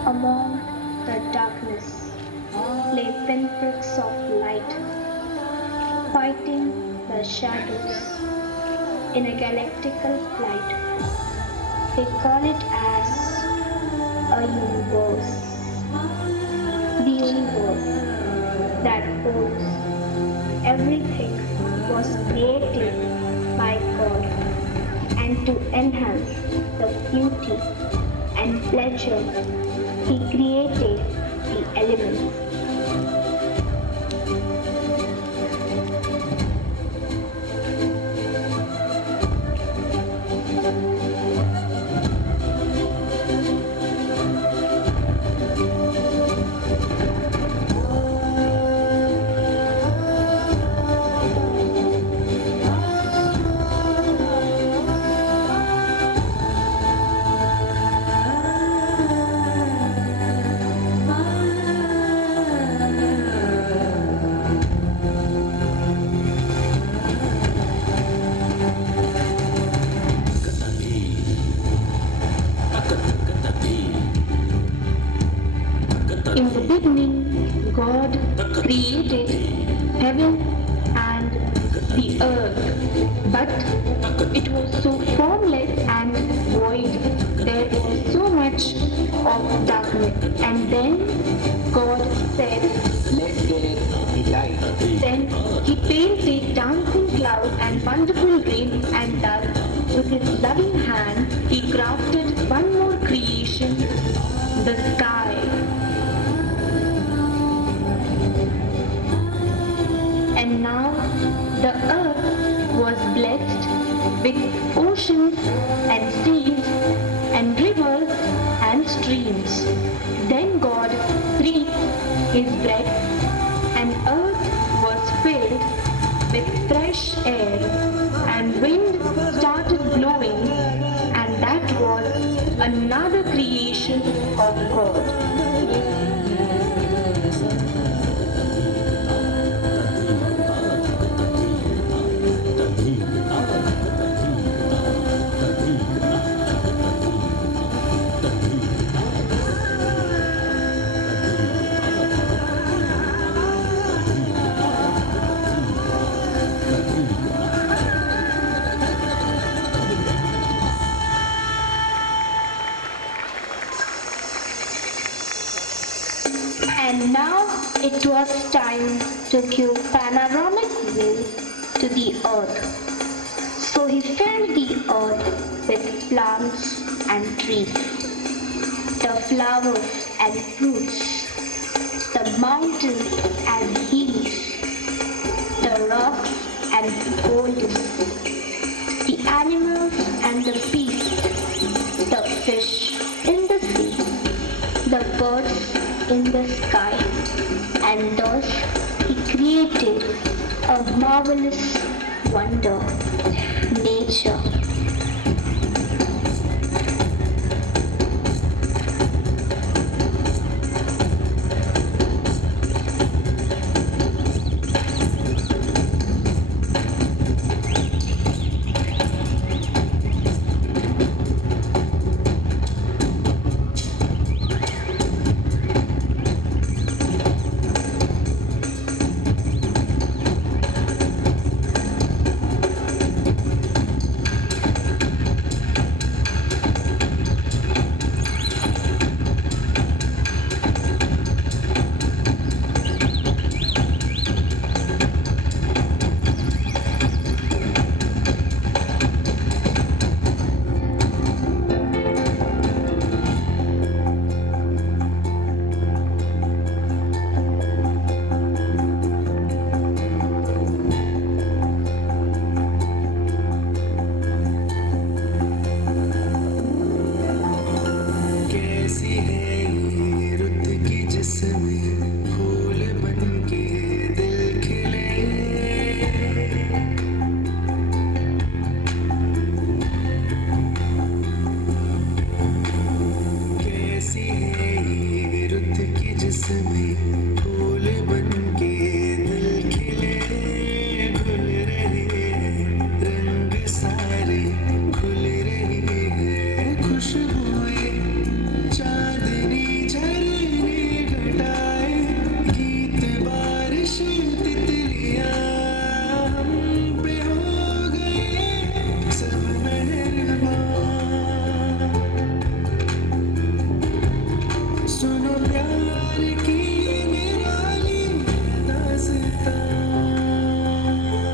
among the darkness lay pinpricks of light, fighting the shadows in a galactical flight. They call it as a universe, the universe that holds everything was created by God, and to enhance the beauty and pleasure, He created the elements. In the beginning, God created heaven and the earth, but it was so formless and void. There was so much of darkness. And then God said, Let there be light. then He painted dancing clouds and wonderful rain, and thus, with His loving hand, He crafted one more creation, the sky. And now the earth was blessed with oceans and seas and rivers and streams. Then God breathed His breath, and earth was filled with fresh air, and wind started blowing, and that was another creation of God. And now it was time to give panoramic view to the earth. So He filled the earth with plants and trees, the flowers and fruits, the mountains and hills, the rocks and boulders, the animals and the beasts, the fish in the sea, the birds in the sky, and thus he created a marvelous wonder, nature.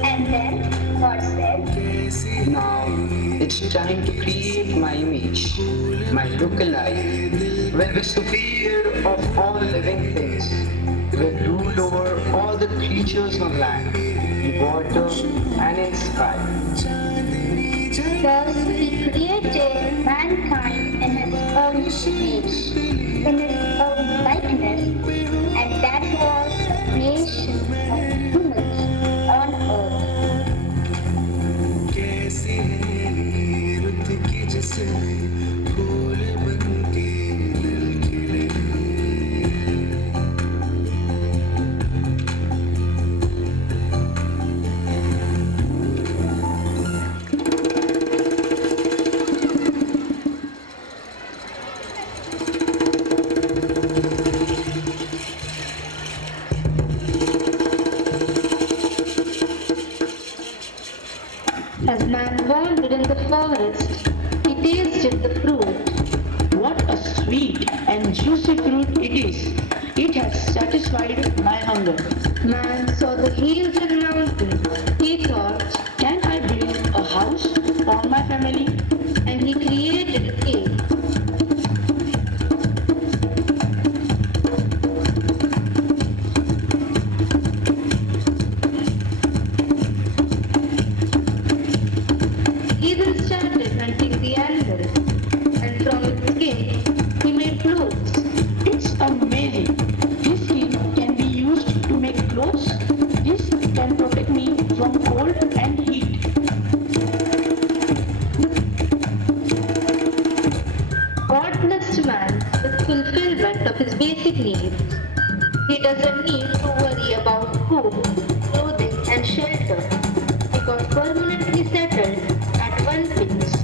And then God said, Now it's time to create my image, my lookalike, will be superior of all living things, will rule over all the creatures on land, in water and in sky. thus he created mankind in his own image, in his own likeness, and that was the creation of humans on earth. As man wandered in the forest, he tasted the fruit. What a sweet and juicy fruit it is. It has satisfied my hunger. Man saw the hills and mountains. He thought, Can I build a house for my family? and he created a cave. He then started hunting the animals, and from its skin he made clothes. It's amazing. This skin can be used to make clothes. This can protect me from cold and heat. God blessed man with fulfillment of his basic needs. He doesn't need to worry about food, clothing, and shelter. He got permanently settled at one place.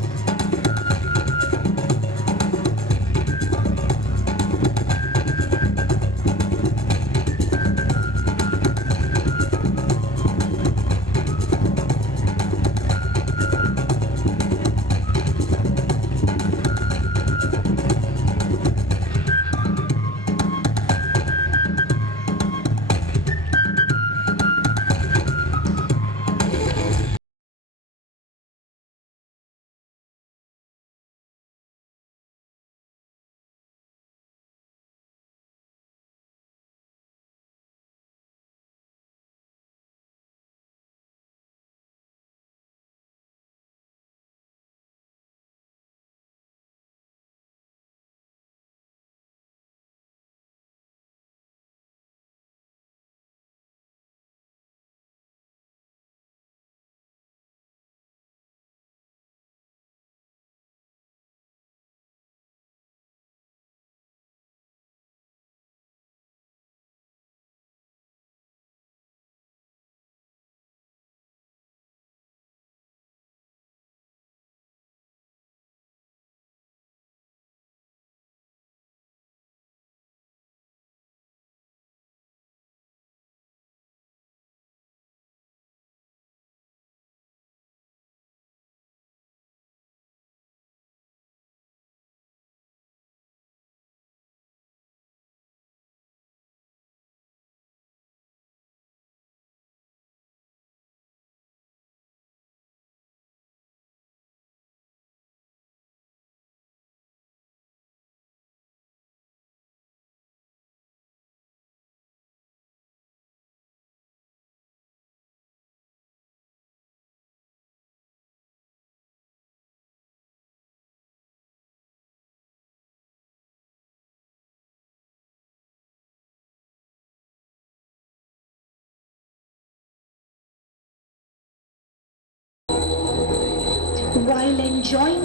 while enjoying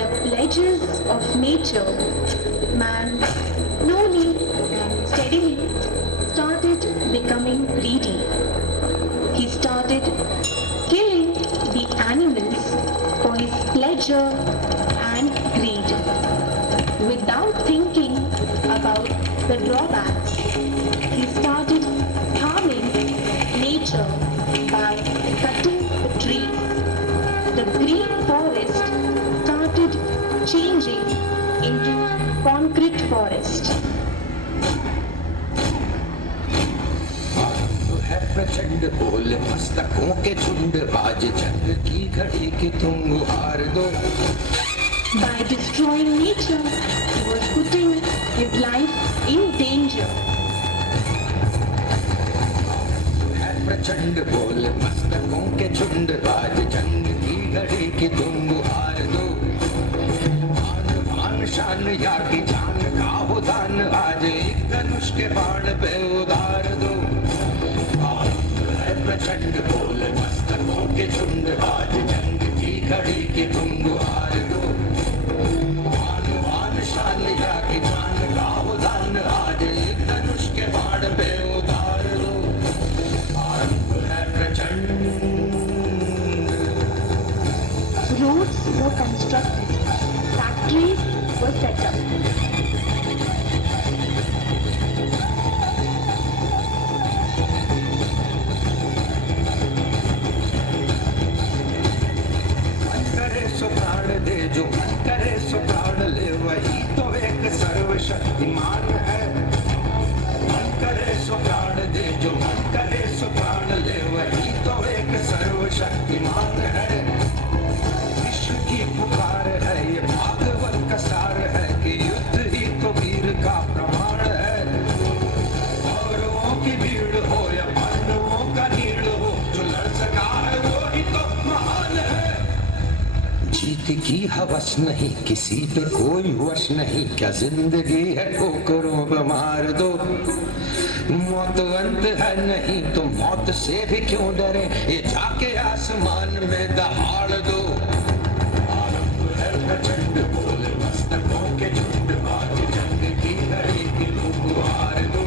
the pleasures of nature, man slowly and steadily started becoming greedy. He started killing the animals for his pleasure and greed, without thinking about the drawbacks. He started harming nature by cutting the trees. The green forest started changing into concrete forest. है प्रचंड बोल मस्तकों के झुंड आज जंग की घड़ी की तुम गुहार दो. By destroying nature, he was putting his life in danger. है प्रचंड बोल मस्तकों के झुंड आज जंग की घड़ी की तुम गुहार दो. मान मान शान या की जान का हो दान आज एक धनुष के बाण पे उतार दो. प्रचंड बोल मस्तकों के झुंड आज जंग की घड़ी की तुम गुहार दो. मान मान शान या की जान का हो दान आज एक धनुष के बाण पे उतार दो. आरंभ है प्रचंड. Roads were constructed, factories were set up. सो प्राण दे जो मन करे सो प्राण ले वही तो एक सर्वशक्तिमान है. मन करे सो प्राण दे जो मन करे सो प्राण ले वही तो एक सर्वशक्तिमान है. विश्व की पुकार है ये भागवत का सार है कि युद्ध ही तो वीर का प्रमाण है. कौरवों की भीड़ हो या पांडवों का नीड़ हो जो लड़ सका है वो ही तो महान है. जीत की हवस नहीं किसी पे कोई वश नहीं क्या जिंदगी है ठोकरों पे मार दो. मौत अंत है नहीं तो मौत से भी क्यों डरे ये जाके आसमान में दहाड़ दो. आरंभ है प्रचंड बोल मस्तकों के झुंड आज जंग की घड़ी की तुम गुहार दो.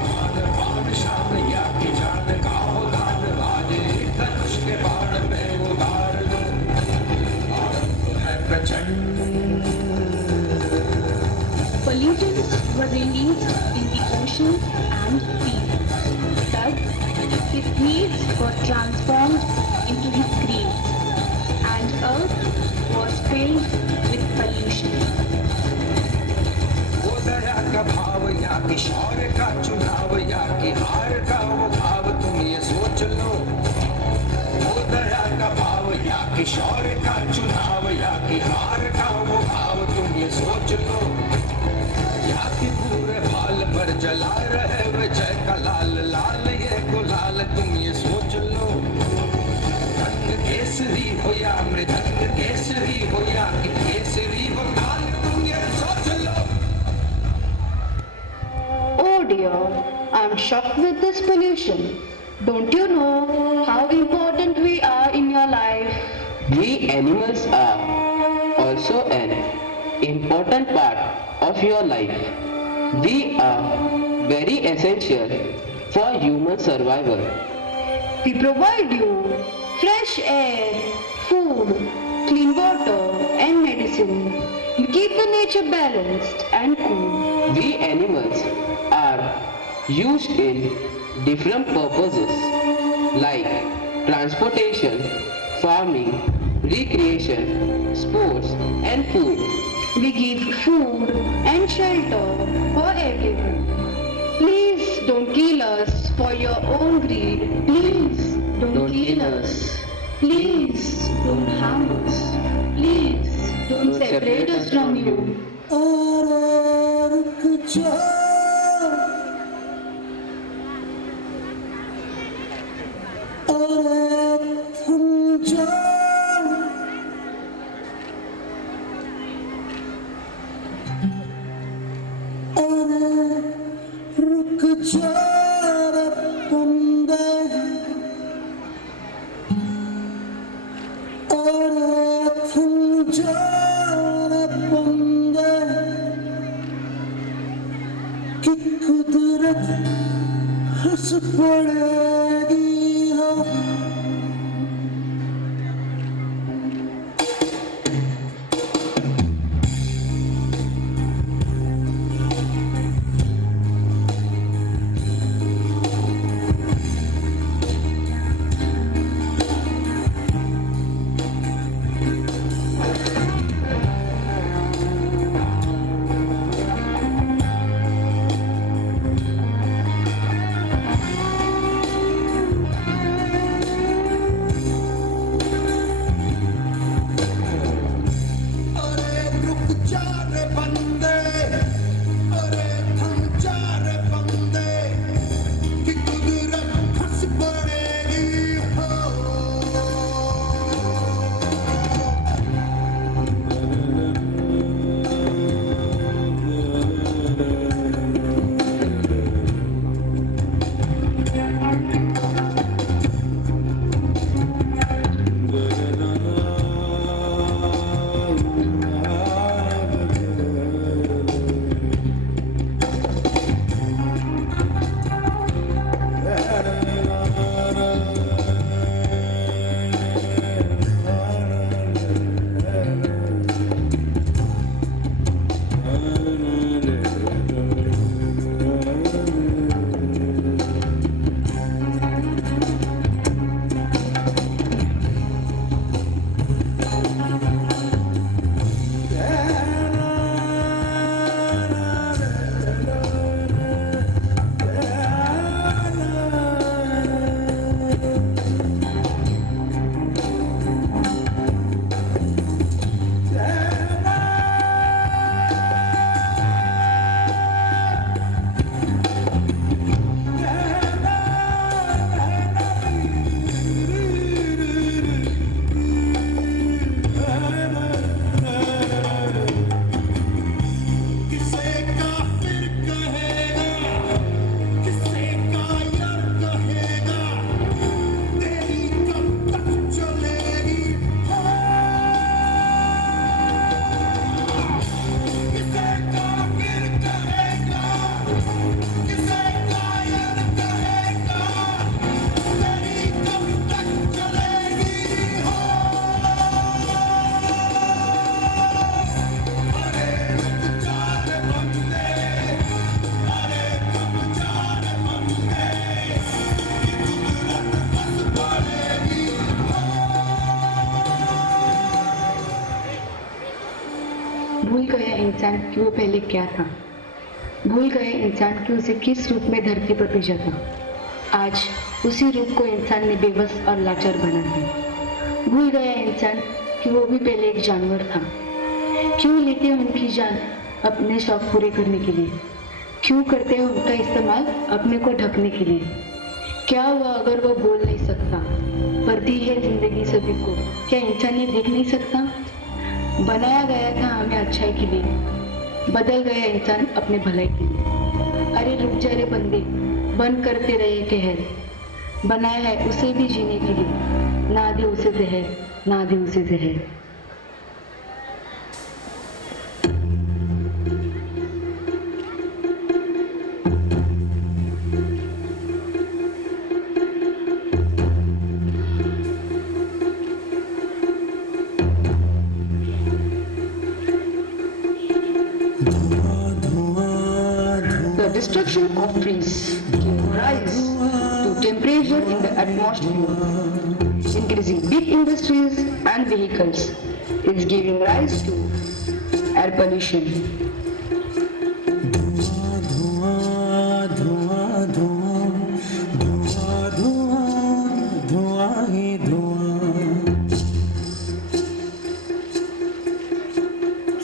मान मान शान या की जान का हो दान आज एक धनुष के बाण में उतार दो. Pollutants were released in the ocean and sea. Thus, his needs were transformed into his greed, and earth was filled with pollution. वो दया का भाव या कि शौर्य का चुनाव या कि हार का वो भाव तुम ये सोच लो. वो दया का भाव या कि शौर्य का चुनाव या कि हार का वो भाव तुम ये सोच लो. या कि पूरे भाल पर जला रहे विजय का लाल लाल ये गुलाल तुम ये सोच लो. रंग केसरी हो या मृदंग केसरी हो या कि केसरी हो ताल तुम ये सोच लो. Oh dear, I'm shocked with this pollution. Don't you know how important we are in your life? We animals are also an important part of your life. We are very essential for human survival. We provide you fresh air, food, clean water and medicine. We keep the nature balanced and cool. We animals are used in different purposes like transportation, farming, recreation, sports and food. We give food and shelter for everyone. Please don't kill us for your own greed. Please don't kill us. Please don't harm us. Please don't separate us from you. Oh हंस पड़ेगी हो। भूल गया इंसान कि वो पहले क्या था। भूल गए इंसान कि उसे किस रूप में धरती पर भेजा था। आज उसी रूप को इंसान ने बेबस और लाचार बना दिया। भूल गया इंसान कि वो भी पहले एक जानवर था। क्यों लेते हैं उनकी जान अपने शौक पूरे करने के लिए? क्यों करते हैं उनका इस्तेमाल अपने को ढकने के लिए? क्या हुआ अगर वो बोल नहीं सकता पर दी है जिंदगी सभी को? क्या इंसान ये देख नहीं सकता? बनाया गया था हमें अच्छाई के लिए, बदल गया इंसान अपने भलाई के लिए। अरे रुक जा रे बंदे, बंद करते रहे कहर। बनाया है उसे भी जीने के लिए, ना दे उसे जहर, ना दे उसे जहर। The destruction of trees gave rise to temperature in the atmosphere. Increasing big industries and vehicles is giving rise to air pollution.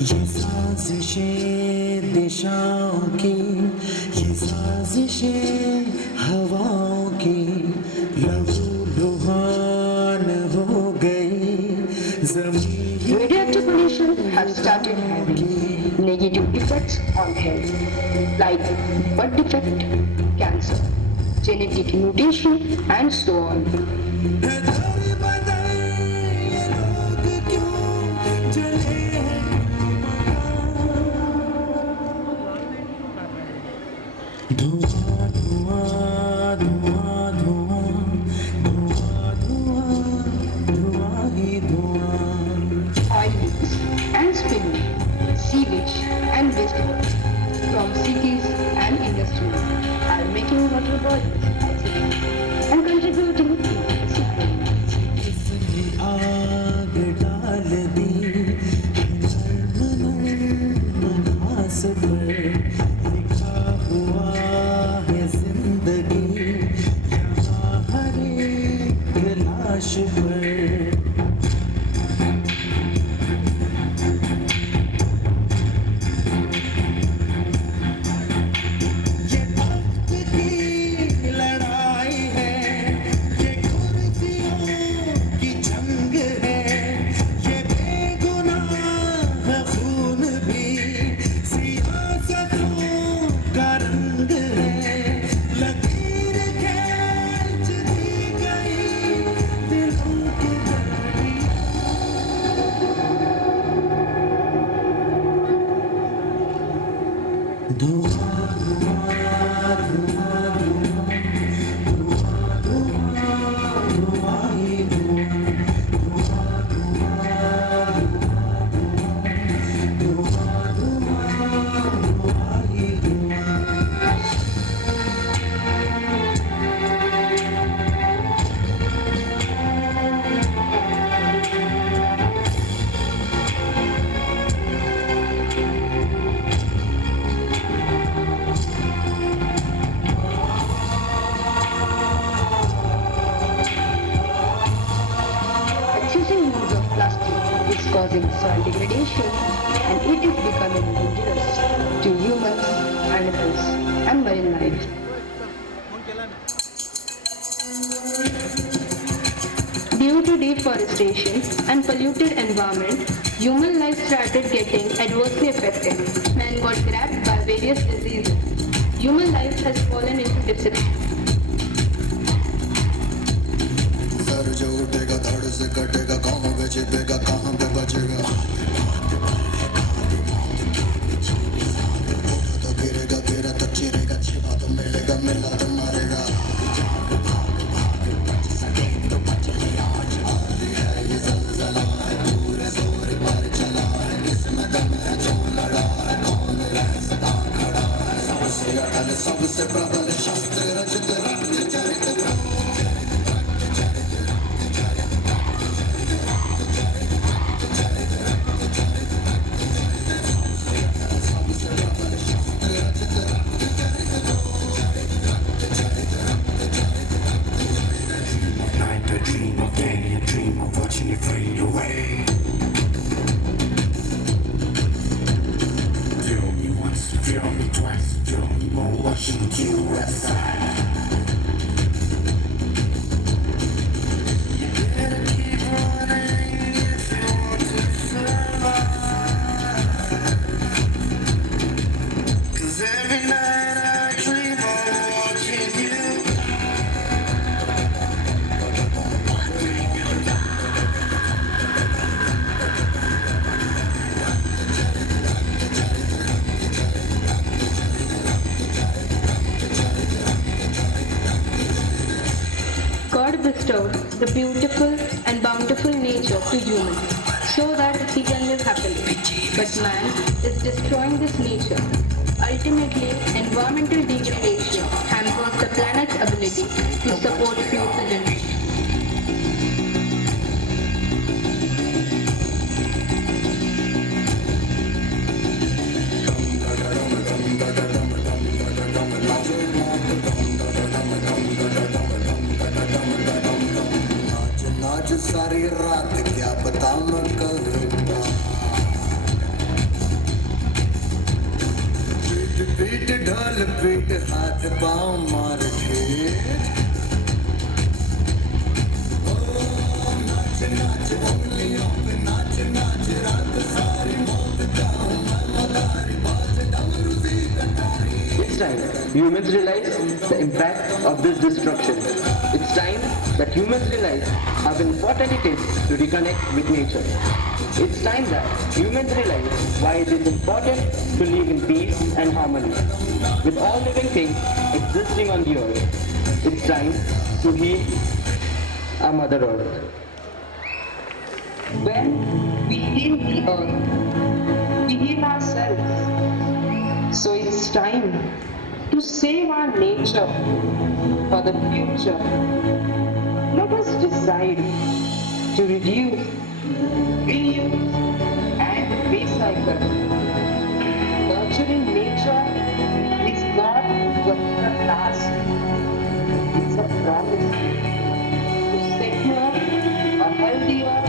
ये साजिशें दिशाओं की, ये साजिशें हवाओं की, लहूलुहान हो गई ज़मीन। Radioactive pollution has started having negative effects on health, like birth defect, cancer, genetic mutation, and so on. धुआं from cities and industries are making water bodies acidic and contributing to its इसने आग डाल दी नर्म घास पर लिखा हुआ है जिंदगी यहाँ हर एक लाश पर ये वक्त की लड़ाई है, ये कुर्सियों की जंग है, ये बेगुनाह खून भी सियासतों का रंग है। लकीर खींच दी गई दिलों की धड़कन। धुआं धुआं धुआं धुआं धुआं धुआं ही धुआं धुआं धुआं धुआं धुआं ही धुआं। excessive use of plastic is causing soil degradation and it is becoming dangerous to humans, animals and marine life. Due to deforestation and polluted environment, human life started getting adversely affected. Man got grabbed by various diseases. Human life has fallen into disrepair. Sir जो उठेगा धड़ से कटेगा, कहाँ पे छिपेगा, कहाँ पे बचेगा। तो गिरेगा गिरा तो चिरेगा, छिपा तो मिलेगा, मिला तो मारेगा। ये ज़लज़ला है, पूरे जोर पर चला है, किसमें दम है, जो लड़ा है, कौन रह सदा खड़ा है। सबसे अटल सबसे प्रबल शस्त्र रचित रक्त चरित night I dream of day, I dream of watching you fade away. Feel me once, feel me twice, feel me more, watching you aside. You better keep running if you want to survive. 'Cause every night I dream of watching you. God bestowed the beautiful and bountiful nature to humans so that he can live happily. But man is destroying this nature. Ultimately, environmental degradation hampers the planet's ability to support future generations. नाच नाच सारी रात क्या पता मैं करूँगा। पीट पीट ढोल पीट हाथ पाँव मार ठेठ। ओ नाच नाच उंगलियों पे नाच नाच रात सारी मौत का मदारी बाज डमरू सी कटारी। It's time humans realize the impact of this destruction. It's time that humans realize how important it is to reconnect with nature. It's time that humans realize why it is important to live in peace and harmony with all living things existing on the earth. It's time to heal our Mother Earth. When we heal the earth, we heal ourselves. So it's time to save our nature for the future. Let us decide to reduce, reuse, and recycle. Nurturing nature is not just a task, it's a promise to secure a healthier,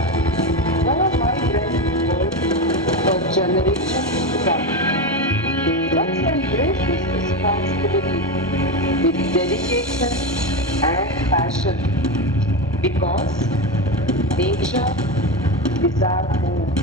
more vibrant world for generations to come. Let's embrace this responsibility with dedication and passion because nature is our home.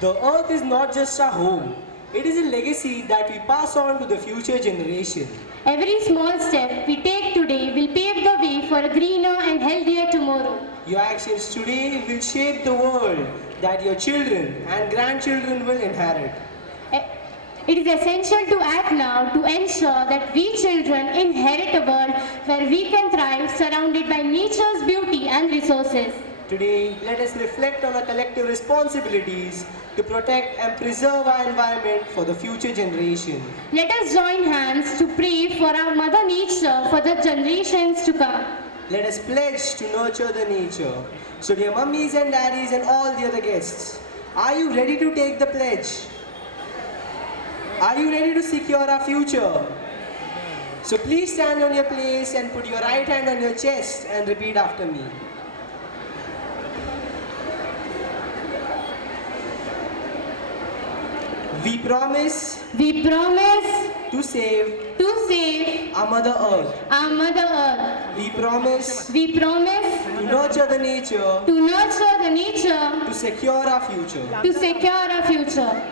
The earth is not just a home, it is a legacy that we pass on to the future generation. Every small step we take today will pave the way for a greener and healthier tomorrow. Your actions today will shape the world that your children and grandchildren will inherit. It is essential to act now to ensure that we children inherit a world where we can thrive surrounded by nature's beauty and resources. Today, let us reflect on our collective responsibilities to protect and preserve our environment for the future generation. Let us join hands to pray for our Mother Nature for the generations to come. Let us pledge to nurture the nature. So dear mummies and daddies and all the other guests, are you ready to take the pledge? Are you ready to secure our future? So please stand on your place and put your right hand on your chest and repeat after me. We promise to save our Mother Earth. our Mother Earth. We promise To nurture the nature nurture the nature to secure our future. to secure our future.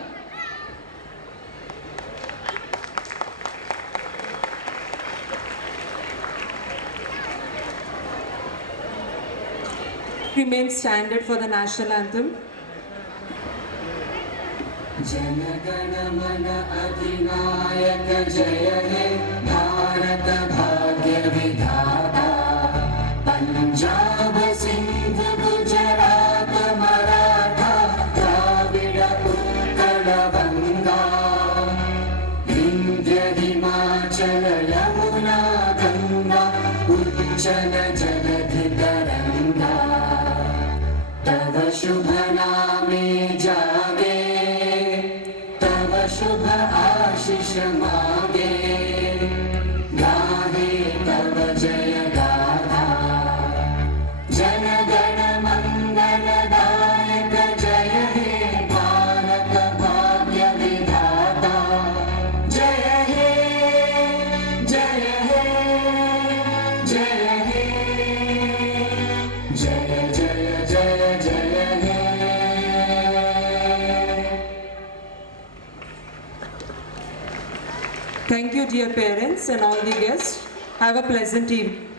Remain standard for the national anthem. जनगण मन अधिनायक जय हे भारत भाग्य विधाता पंजाब सिंध गुजरात मराठा द्राविड उत्कल बंगा विंध्य हिमाचल यमुना गंगा उज्जल जलधि तरंगा तव शुभ नामे जागे शुभ आशीष मागे गाहे तव जय गाथा जन गण मंगल दायक जय हे भारत भाग्य विधाता जय हे जय हे जय हे जय जय जय जय हे. Thank you, dear parents and all the guests. Have a pleasant evening.